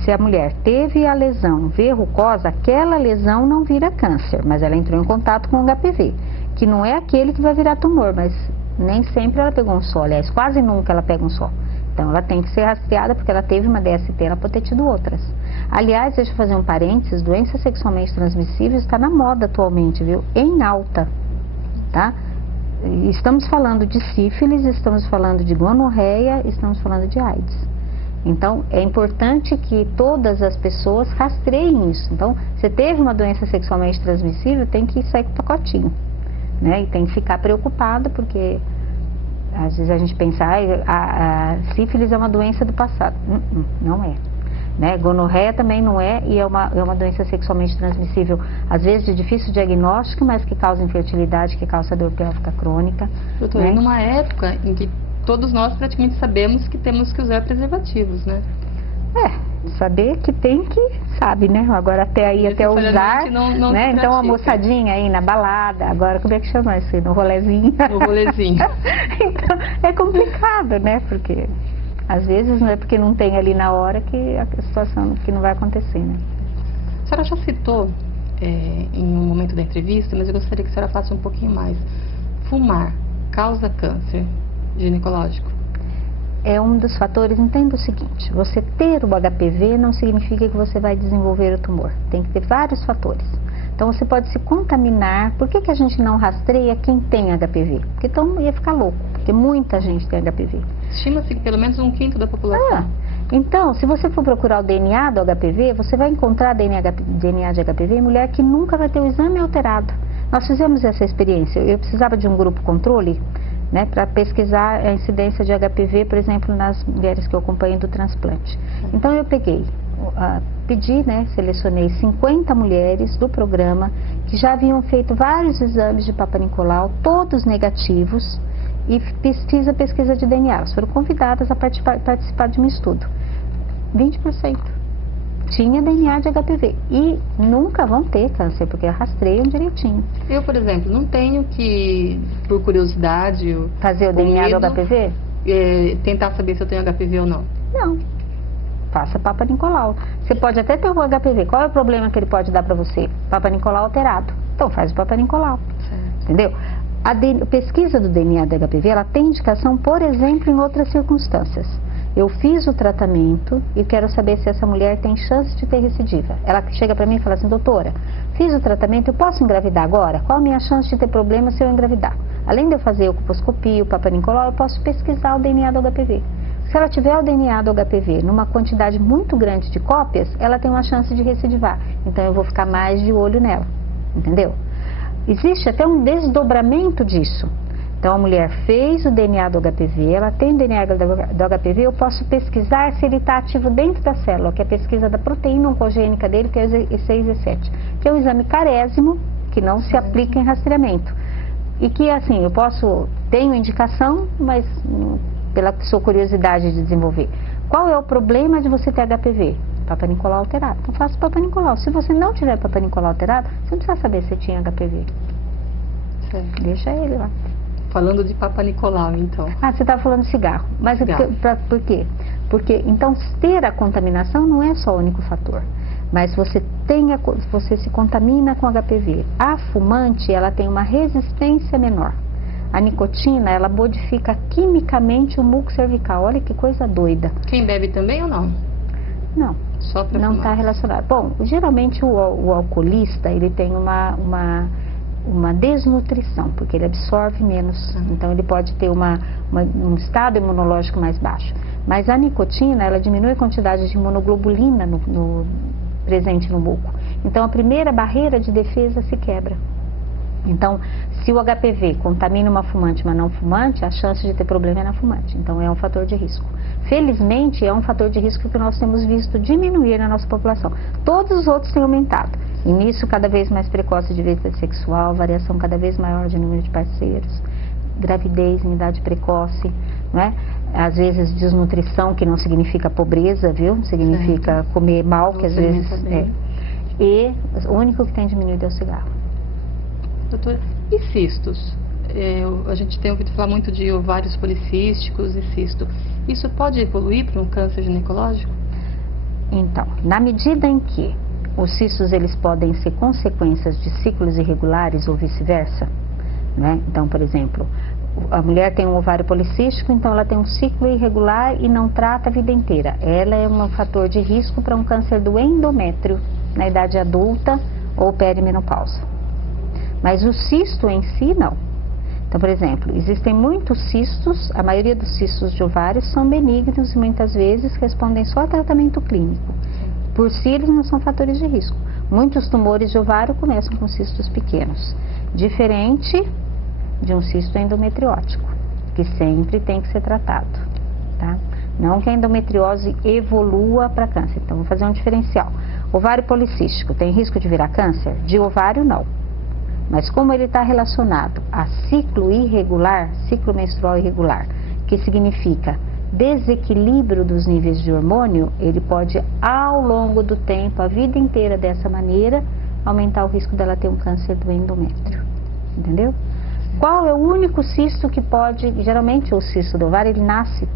Se a mulher teve a lesão verrucosa, aquela lesão não vira câncer, mas ela entrou em contato com o HPV, que não é aquele que vai virar tumor, mas nem sempre ela pegou um só, aliás, quase nunca ela pega um só. Então ela tem que ser rastreada porque ela teve uma DST, ela pode ter tido outras. Aliás, deixa eu fazer um parênteses, doenças sexualmente transmissíveis está na moda atualmente, viu? Em alta, tá? Estamos falando de sífilis, estamos falando de gonorreia, estamos falando de AIDS. Então, é importante que todas as pessoas rastreiem isso. Então, você teve uma doença sexualmente transmissível, tem que sair com o pacotinho, né? E tem que ficar preocupada, porque às vezes a gente pensa, a sífilis é uma doença do passado. Não é. Né? Gonorreia também não é, e é uma doença sexualmente transmissível, às vezes de difícil diagnóstico, mas que causa infertilidade, que causa dor pélvica crônica. Doutora, né? Numa época em que todos nós praticamente sabemos que temos que usar preservativos, né? Saber que tem que, sabe, né? Agora até aí, até usar, não né? Então a moçadinha aí na balada, agora como é que chama isso? No rolezinho. No rolezinho. Então, é complicado, né? Porque às vezes não é porque não tem ali na hora que a situação que não vai acontecer, né? A senhora já citou em um momento da entrevista, mas eu gostaria que a senhora faça um pouquinho mais. Fumar causa câncer ginecológico? É um dos fatores. Entenda o seguinte, você ter o HPV não significa que você vai desenvolver o tumor. Tem que ter vários fatores. Então você pode se contaminar. Por que a gente não rastreia quem tem HPV? Porque então ia ficar louco, porque muita gente tem HPV. Estima-se que pelo menos 1/5 da população. Então, se você for procurar o DNA do HPV, você vai encontrar DNA de HPV em mulher que nunca vai ter o exame alterado. Nós fizemos essa experiência. Eu precisava de um grupo controle, né, para pesquisar a incidência de HPV, por exemplo, nas mulheres que eu acompanho do transplante. Então eu pedi, né, selecionei 50 mulheres do programa que já haviam feito vários exames de Papa Nicolau, todos negativos, e fiz a pesquisa de DNA. Elas foram convidadas a participar de um estudo. 20% tinha DNA de HPV e nunca vão ter câncer, porque rastreiam direitinho. Eu, por exemplo, não tenho que, por curiosidade, fazer o DNA do HPV? Tentar saber se eu tenho HPV ou não? Não. Faça Papa Nicolau. Você pode até ter o HPV. Qual é o problema que ele pode dar para você? Papa Nicolau alterado. Então faz o Papa Nicolau. Certo. Entendeu? A pesquisa do DNA do HPV, ela tem indicação, por exemplo, em outras circunstâncias. Eu fiz o tratamento e quero saber se essa mulher tem chance de ter recidiva. Ela chega para mim e fala assim, doutora, fiz o tratamento, eu posso engravidar agora? Qual a minha chance de ter problema se eu engravidar? Além de eu fazer o colposcopia, o Papa Nicolau, eu posso pesquisar o DNA do HPV. Se ela tiver o DNA do HPV numa quantidade muito grande de cópias, ela tem uma chance de recidivar. Então eu vou ficar mais de olho nela, entendeu? Existe até um desdobramento disso. Então a mulher fez o DNA do HPV, ela tem o DNA do HPV, eu posso pesquisar se ele está ativo dentro da célula, que é a pesquisa da proteína oncogênica dele, que é o E6 e E7, que é um exame carésimo, que não se aplica em rastreamento. E que assim, tenho indicação, mas pela sua curiosidade de desenvolver. Qual é o problema de você ter HPV? Papa Nicolau alterado. Então faça Papa Nicolau. Se você não tiver Papa Nicolau alterado, você não precisa saber se tinha HPV. Certo. Deixa ele lá. Falando de Papa Nicolau, então. Você estava falando de cigarro. Mas por quê? Porque, então, ter a contaminação não é só o único fator. Mas você se contamina com HPV. A fumante, ela tem uma resistência menor. A nicotina, ela modifica quimicamente o muco cervical. Olha que coisa doida. Quem bebe também ou não? Não. Só para não está relacionado. Bom, geralmente o alcoolista, ele tem uma desnutrição, porque ele absorve menos, então ele pode ter um estado imunológico mais baixo. Mas a nicotina, ela diminui a quantidade de imunoglobulina presente no muco. Então a primeira barreira de defesa se quebra. Então, se o HPV contamina uma fumante, uma não fumante, a chance de ter problema é na fumante. Então é um fator de risco. Felizmente, é um fator de risco que nós temos visto diminuir na nossa população. Todos os outros têm aumentado. Início cada vez mais precoce de vida sexual, variação cada vez maior de número de parceiros, gravidez em idade precoce, né? Às vezes desnutrição, que não significa pobreza, viu? Significa comer mal, que às vezes é. E o único que tem diminuído é o cigarro. Doutora, e cistos? A gente tem ouvido falar muito de ovários policísticos e cisto. Isso pode evoluir para um câncer ginecológico? Então, na medida em que os cistos eles podem ser consequências de ciclos irregulares ou vice-versa, né? Então, por exemplo, a mulher tem um ovário policístico, então ela tem um ciclo irregular e não trata a vida inteira. Ela é um fator de risco para um câncer do endométrio na idade adulta ou perimenopausa. Mas o cisto em si, não. Então, por exemplo, existem muitos cistos, a maioria dos cistos de ovários são benignos e muitas vezes respondem só a tratamento clínico. Por si, eles não são fatores de risco. Muitos tumores de ovário começam com cistos pequenos, diferente de um cisto endometriótico, que sempre tem que ser tratado, tá? Não que a endometriose evolua para câncer. Então, vou fazer um diferencial. Ovário policístico tem risco de virar câncer? De ovário, não. Mas como ele está relacionado a ciclo irregular, ciclo menstrual irregular, que significa desequilíbrio dos níveis de hormônio, ele pode, ao longo do tempo, a vida inteira dessa maneira, aumentar o risco dela ter um câncer do endométrio. Entendeu? Qual é o único cisto que pode, geralmente o cisto do ovário, ele nasce,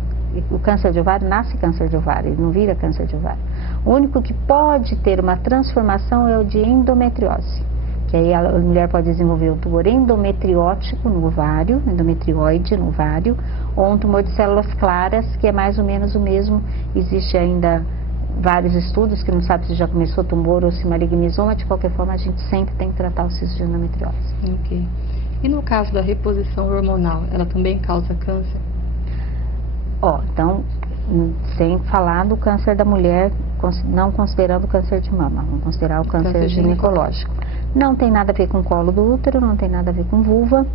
o câncer de ovário nasce câncer de ovário, ele não vira câncer de ovário. O único que pode ter uma transformação é o de endometriose. Que aí a mulher pode desenvolver um tumor endometriótico no ovário, endometrioide no ovário, ou um tumor de células claras, que é mais ou menos o mesmo. Existe ainda vários estudos que não sabe se já começou tumor ou se malignizou, mas de qualquer forma a gente sempre tem que tratar o cisto de endometriose. Ok. E no caso da reposição hormonal, ela também causa câncer? Então, sem falar do câncer da mulher, não considerando o câncer de mama, vamos considerar o câncer ginecológico. Não tem nada a ver com colo do útero, não tem nada a ver com vulva.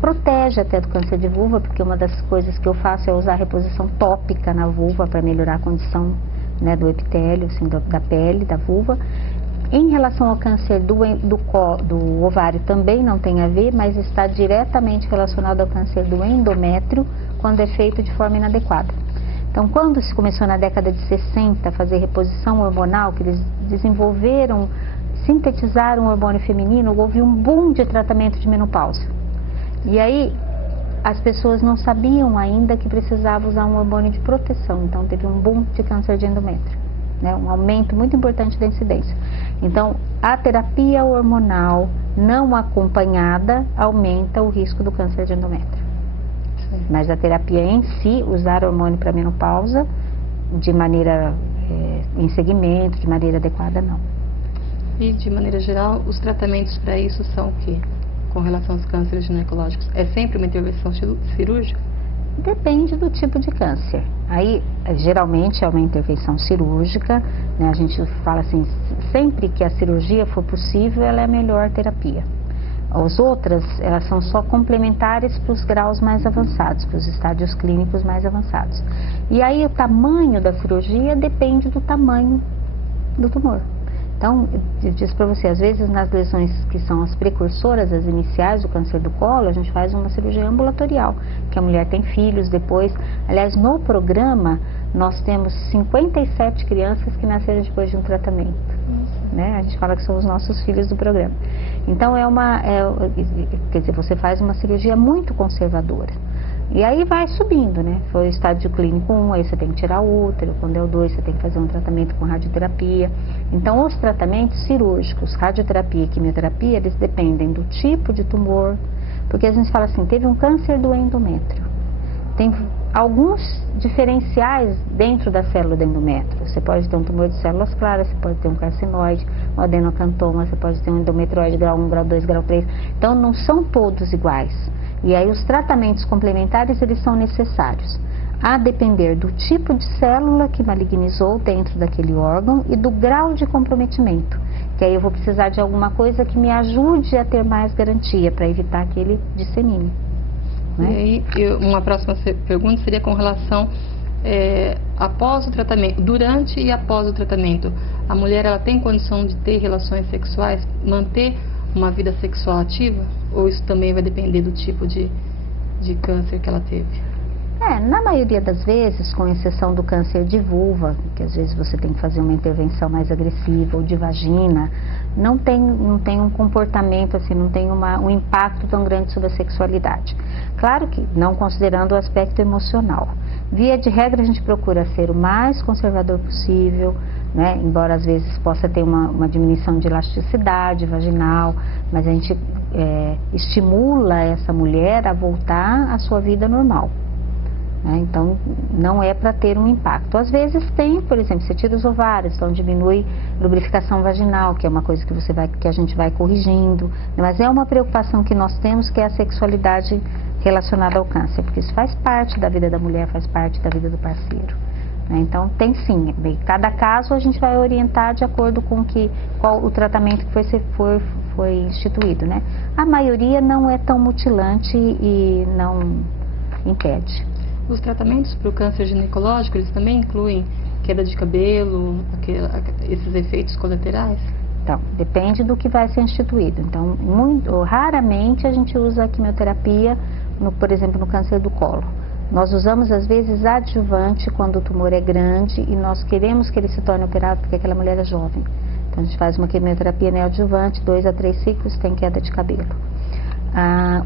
Protege até do câncer de vulva, porque uma das coisas que eu faço é usar reposição tópica na vulva para melhorar a condição, né, do epitélio, assim, da pele, da vulva. Em relação ao câncer do ovário também não tem a ver, mas está diretamente relacionado ao câncer do endométrio quando é feito de forma inadequada. Então, quando se começou na década de 60 a fazer reposição hormonal, que eles desenvolveram, sintetizaram o hormônio feminino, houve um boom de tratamento de menopausa. E aí, as pessoas não sabiam ainda que precisava usar um hormônio de proteção, então teve um boom de câncer de endométrio, né? Um aumento muito importante da incidência. Então, a terapia hormonal não acompanhada aumenta o risco do câncer de endométrio. Sim. Mas a terapia em si, usar hormônio para menopausa, de maneira, em segmento, de maneira adequada, não. E, de maneira geral, os tratamentos para isso são o quê? Com relação aos cânceres ginecológicos? É sempre uma intervenção cirúrgica? Depende do tipo de câncer. Aí, geralmente, é uma intervenção cirúrgica, né? A gente fala assim, sempre que a cirurgia for possível, ela é a melhor terapia. As outras, elas são só complementares para os graus mais avançados, para os estádios clínicos mais avançados. E aí, o tamanho da cirurgia depende do tamanho do tumor. Então, eu disse para você, às vezes nas lesões que são as precursoras, as iniciais do câncer do colo, a gente faz uma cirurgia ambulatorial, que a mulher tem filhos depois. Aliás, no programa, nós temos 57 crianças que nasceram depois de um tratamento. Né? A gente fala que são os nossos filhos do programa. Então, quer dizer, você faz uma cirurgia muito conservadora. E aí vai subindo, né? Foi o estádio clínico 1, aí você tem que tirar o útero. Quando é o 2, você tem que fazer um tratamento com radioterapia. Então, os tratamentos cirúrgicos, radioterapia e quimioterapia, eles dependem do tipo de tumor. Porque a gente fala assim, teve um câncer do endométrio. Tem alguns diferenciais dentro da célula do endométrio. Você pode ter um tumor de células claras, você pode ter um carcinoide, um adenocantoma, você pode ter um endometriose grau 1, grau 2, grau 3. Então, não são todos iguais. E aí, os tratamentos complementares, eles são necessários, a depender do tipo de célula que malignizou dentro daquele órgão e do grau de comprometimento. Que aí eu vou precisar de alguma coisa que me ajude a ter mais garantia para evitar que ele dissemine. E aí, uma próxima pergunta seria com relação após o tratamento, durante e após o tratamento, a mulher ela tem condição de ter relações sexuais, manter uma vida sexual ativa? Ou isso também vai depender do tipo de câncer que ela teve? Na maioria das vezes, com exceção do câncer de vulva, que às vezes você tem que fazer uma intervenção mais agressiva, ou de vagina, não tem um comportamento assim, não tem um impacto tão grande sobre a sexualidade. Claro que não considerando o aspecto emocional. Via de regra a gente procura ser o mais conservador possível, né? Embora às vezes possa ter uma diminuição de elasticidade vaginal, mas a gente estimula essa mulher a voltar à sua vida normal. Então, não é para ter um impacto. Às vezes tem, por exemplo, você tira os ovários, então diminui lubrificação vaginal, que é uma coisa que a gente vai corrigindo. Mas é uma preocupação que nós temos, que é a sexualidade relacionada ao câncer, porque isso faz parte da vida da mulher, faz parte da vida do parceiro. Então, tem sim. Cada caso a gente vai orientar de acordo com qual o tratamento que foi instituído, né? A maioria não é tão mutilante e não impede. Os tratamentos para o câncer ginecológico, eles também incluem queda de cabelo, esses efeitos colaterais? Então, depende do que vai ser instituído. Então, raramente a gente usa a quimioterapia, por exemplo, no câncer do colo. Nós usamos, às vezes, adjuvante quando o tumor é grande e nós queremos que ele se torne operado porque aquela mulher é jovem. Então, a gente faz uma quimioterapia neoadjuvante, 2 a 3 ciclos, tem queda de cabelo.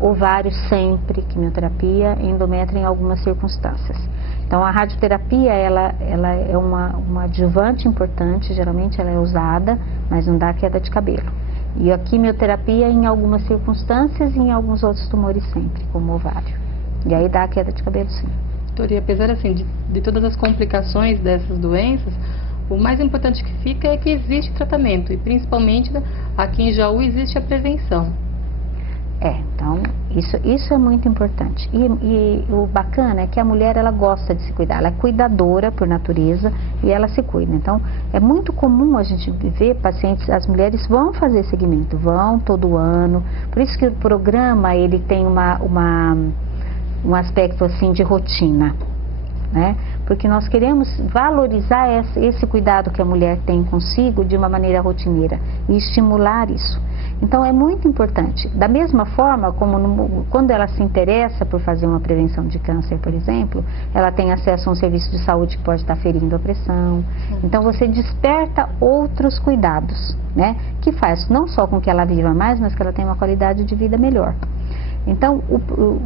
Ovário sempre, quimioterapia, endométrio em algumas circunstâncias. Então a radioterapia ela é uma adjuvante importante, geralmente ela é usada, mas não dá queda de cabelo. E a quimioterapia em algumas circunstâncias e em alguns outros tumores sempre, como ovário. E aí dá queda de cabelo sim. Doutora, e apesar assim, de todas as complicações dessas doenças, o mais importante que fica é que existe tratamento e principalmente aqui em Jaú existe a prevenção. Então, isso é muito importante. E o bacana é que a mulher, ela gosta de se cuidar. Ela é cuidadora por natureza e ela se cuida. Então, é muito comum a gente ver pacientes, as mulheres vão fazer segmento, vão todo ano. Por isso que o programa, ele tem um aspecto assim de rotina, né? Porque nós queremos valorizar esse cuidado que a mulher tem consigo de uma maneira rotineira e estimular isso. Então é muito importante. Da mesma forma como quando ela se interessa por fazer uma prevenção de câncer, por exemplo, ela tem acesso a um serviço de saúde que pode estar ferindo a pressão. Então você desperta outros cuidados, né? Que faz não só com que ela viva mais, mas que ela tenha uma qualidade de vida melhor. Então,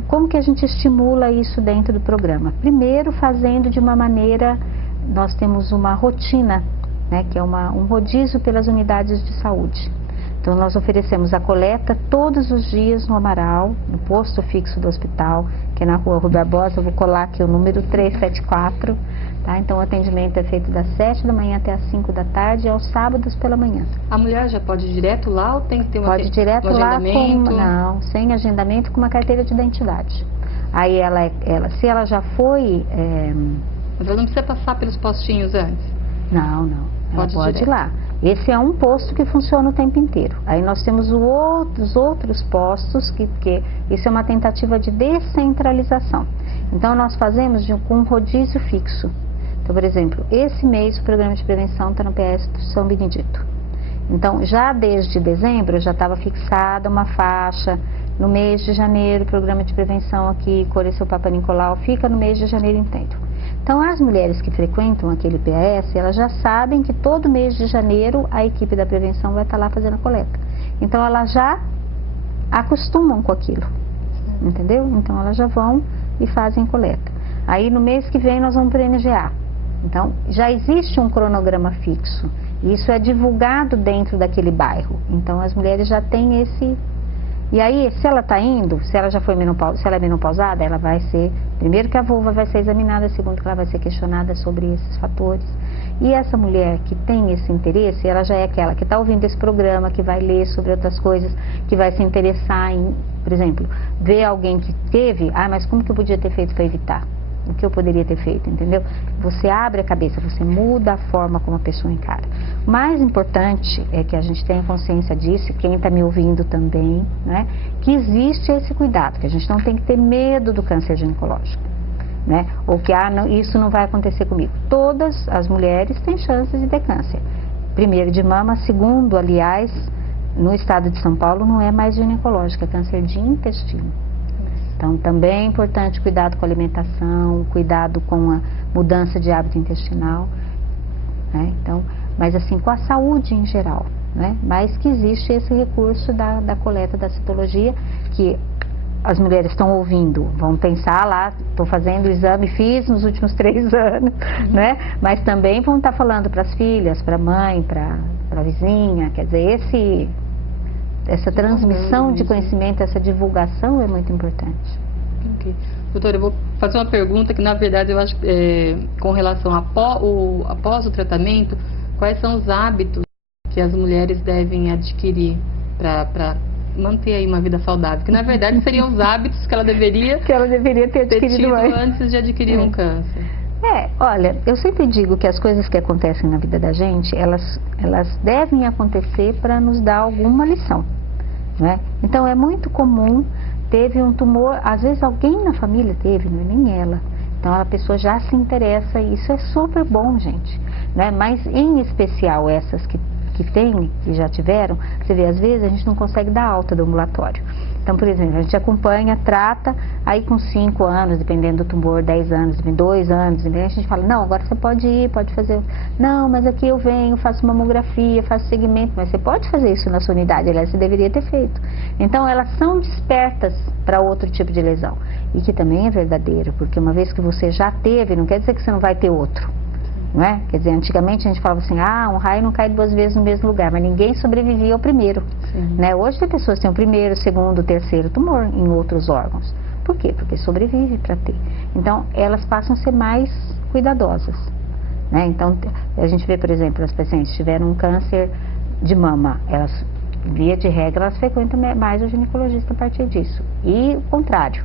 como que a gente estimula isso dentro do programa? Primeiro, fazendo de uma maneira, nós temos uma rotina, né, que é um rodízio pelas unidades de saúde. Então, nós oferecemos a coleta todos os dias no Amaral, no posto fixo do hospital, que é na rua Rui Barbosa. Eu vou colar aqui o número 374, tá? Então, o atendimento é feito das 7 da manhã até as 5 da tarde e aos sábados pela manhã. A mulher já pode ir direto lá ou tem que ter pode ir direto lá agendamento? Não, sem agendamento, com uma carteira de identidade. Aí se ela já foi... Mas ela não precisa passar pelos postinhos antes? Não. Ela pode ir lá. Esse é um posto que funciona o tempo inteiro. Aí nós temos os outros postos, que isso é uma tentativa de descentralização. Então nós fazemos com um rodízio fixo. Então, por exemplo, esse mês o programa de prevenção está no PS do São Benedito. Então, já desde dezembro já estava fixada uma faixa. No mês de janeiro, o programa de prevenção aqui, Coreceu Papa Nicolau, fica no mês de janeiro inteiro. Então, as mulheres que frequentam aquele PAS, elas já sabem que todo mês de janeiro a equipe da prevenção vai estar lá fazendo a coleta. Então, elas já acostumam com aquilo, entendeu? Então, elas já vão e fazem coleta. Aí, no mês que vem, nós vamos para o NGA. Então, já existe um cronograma fixo. E isso é divulgado dentro daquele bairro. Então, as mulheres já têm E aí, se ela está indo, se ela já foi se ela é menopausada, ela vai ser, primeiro que a vulva vai ser examinada, segundo que ela vai ser questionada sobre esses fatores. E essa mulher que tem esse interesse, ela já é aquela que está ouvindo esse programa, que vai ler sobre outras coisas, que vai se interessar em, por exemplo, ver alguém que teve, mas como que eu podia ter feito para evitar? O que eu poderia ter feito, entendeu? Você abre a cabeça, você muda a forma como a pessoa encara. O mais importante é que a gente tenha consciência disso, quem está me ouvindo também, né? Que existe esse cuidado, que a gente não tem que ter medo do câncer ginecológico, né? Ou que isso não vai acontecer comigo. Todas as mulheres têm chances de ter câncer. Primeiro de mama, segundo, aliás, no estado de São Paulo não é mais ginecológico, é câncer de intestino. Então, também é importante cuidado com a alimentação, cuidado com a mudança de hábito intestinal, né? Então, mas assim, com a saúde em geral, né? Mas que existe esse recurso da coleta da citologia, que as mulheres estão ouvindo, vão pensar lá, estou fazendo o exame, fiz nos últimos 3 anos, né? Mas também vão estar falando para as filhas, para a mãe, para a vizinha, quer dizer, essa transmissão de conhecimento, essa divulgação é muito importante. Okay. Doutora, eu vou fazer uma pergunta que, na verdade, eu acho com relação após o tratamento, quais são os hábitos que as mulheres devem adquirir para manter aí uma vida saudável? Que, na verdade, seriam os hábitos que ela deveria ter adquirido antes de adquirir um câncer. Olha, eu sempre digo que as coisas que acontecem na vida da gente, elas devem acontecer para nos dar alguma lição, né? Então, é muito comum, teve um tumor, às vezes alguém na família teve, não é nem ela. Então, a pessoa já se interessa e isso é super bom, gente, né? Mas, em especial, essas que já tiveram, você vê, às vezes a gente não consegue dar alta do ambulatório. Então, por exemplo, a gente acompanha, trata, aí com 5 anos, dependendo do tumor, 10 anos, 2 anos, a gente fala, não, agora você pode ir, pode fazer, não, mas aqui eu venho, faço mamografia, faço segmento, mas você pode fazer isso na sua unidade, aliás, você deveria ter feito. Então, elas são despertas para outro tipo de lesão, e que também é verdadeiro, porque uma vez que você já teve, não quer dizer que você não vai ter outro. Não é? Quer dizer, antigamente a gente falava assim, um raio não cai 2 vezes no mesmo lugar, mas ninguém sobrevivia ao primeiro, né? Hoje tem pessoas que têm o primeiro, segundo, terceiro tumor em outros órgãos. Por quê? Porque sobrevive para ter. Então, elas passam a ser mais cuidadosas, né? Então, a gente vê, por exemplo, as pacientes que tiveram um câncer de mama, elas, via de regra, elas frequentam mais o ginecologista a partir disso. E o contrário.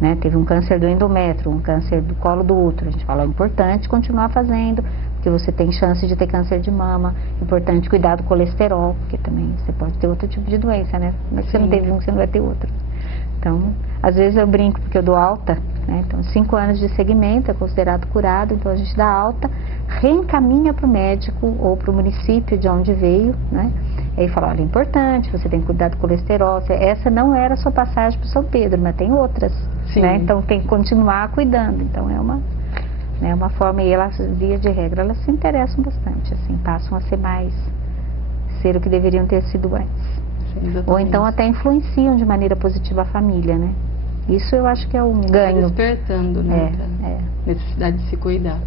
Né? Teve um câncer do endométrio, um câncer do colo do útero, a gente fala, é importante continuar fazendo, porque você tem chance de ter câncer de mama, importante cuidar do colesterol, porque também você pode ter outro tipo de doença, né? Mas você não teve um, você não vai ter outro. Então, às vezes eu brinco, porque eu dou alta, né? Então, 5 anos de segmento é considerado curado, então a gente dá alta, reencaminha para o médico ou para o município de onde veio, né? Aí fala, olha, é importante, você tem que cuidar do colesterol, essa não era a sua passagem para o São Pedro, mas tem outras, né? Então tem que continuar cuidando, então é uma forma, e elas, via de regra, elas se interessam bastante, assim, passam a ser o que deveriam ter sido antes. Sim, ou então até influenciam de maneira positiva a família, né? Isso eu acho que é um ganho. Despertando, né? Necessidade de se cuidar.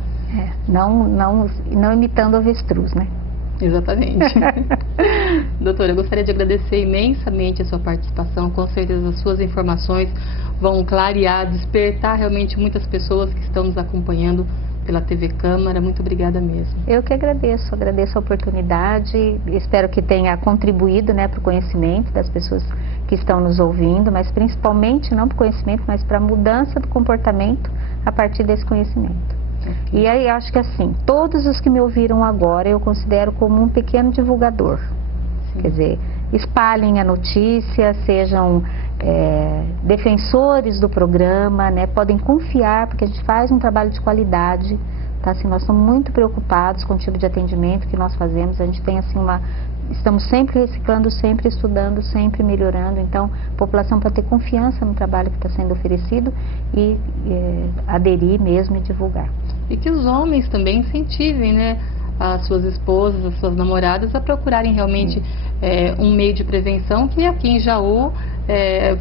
Não imitando avestruz, né? Exatamente. Doutora, eu gostaria de agradecer imensamente a sua participação. Com certeza as suas informações vão clarear, despertar realmente muitas pessoas que estão nos acompanhando pela TV Câmara. Muito obrigada mesmo. Eu que agradeço a oportunidade. Espero que tenha contribuído, né, para o conhecimento das pessoas que estão nos ouvindo, mas principalmente não para o conhecimento, mas para a mudança do comportamento a partir desse conhecimento. Okay. E aí acho que assim, todos os que me ouviram agora eu considero como um pequeno divulgador. Sim. Quer dizer, espalhem a notícia, sejam defensores do programa, né? Podem confiar, porque a gente faz um trabalho de qualidade, tá? Assim, nós estamos muito preocupados com o tipo de atendimento que nós fazemos, a gente tem assim estamos sempre reciclando, sempre estudando, sempre melhorando, então a população pode ter confiança no trabalho que está sendo oferecido e aderir mesmo e divulgar. E que os homens também incentivem, né, as suas esposas, as suas namoradas a procurarem realmente um meio de prevenção que aqui em Jaú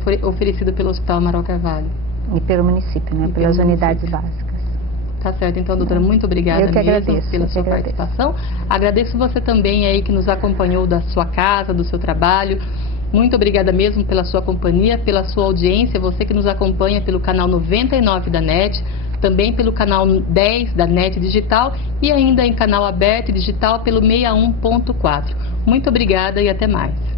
foi oferecido pelo Hospital Amaral Carvalho. E pelo município, né, pelas unidades básicas. Tá certo, então, doutora, muito obrigada mesmo pela sua participação. Agradeço você também aí que nos acompanhou da sua casa, do seu trabalho. Muito obrigada mesmo pela sua companhia, pela sua audiência, você que nos acompanha pelo canal 99 da NET, também pelo canal 10 da NET Digital e ainda em canal aberto e digital pelo 61.4. Muito obrigada e até mais.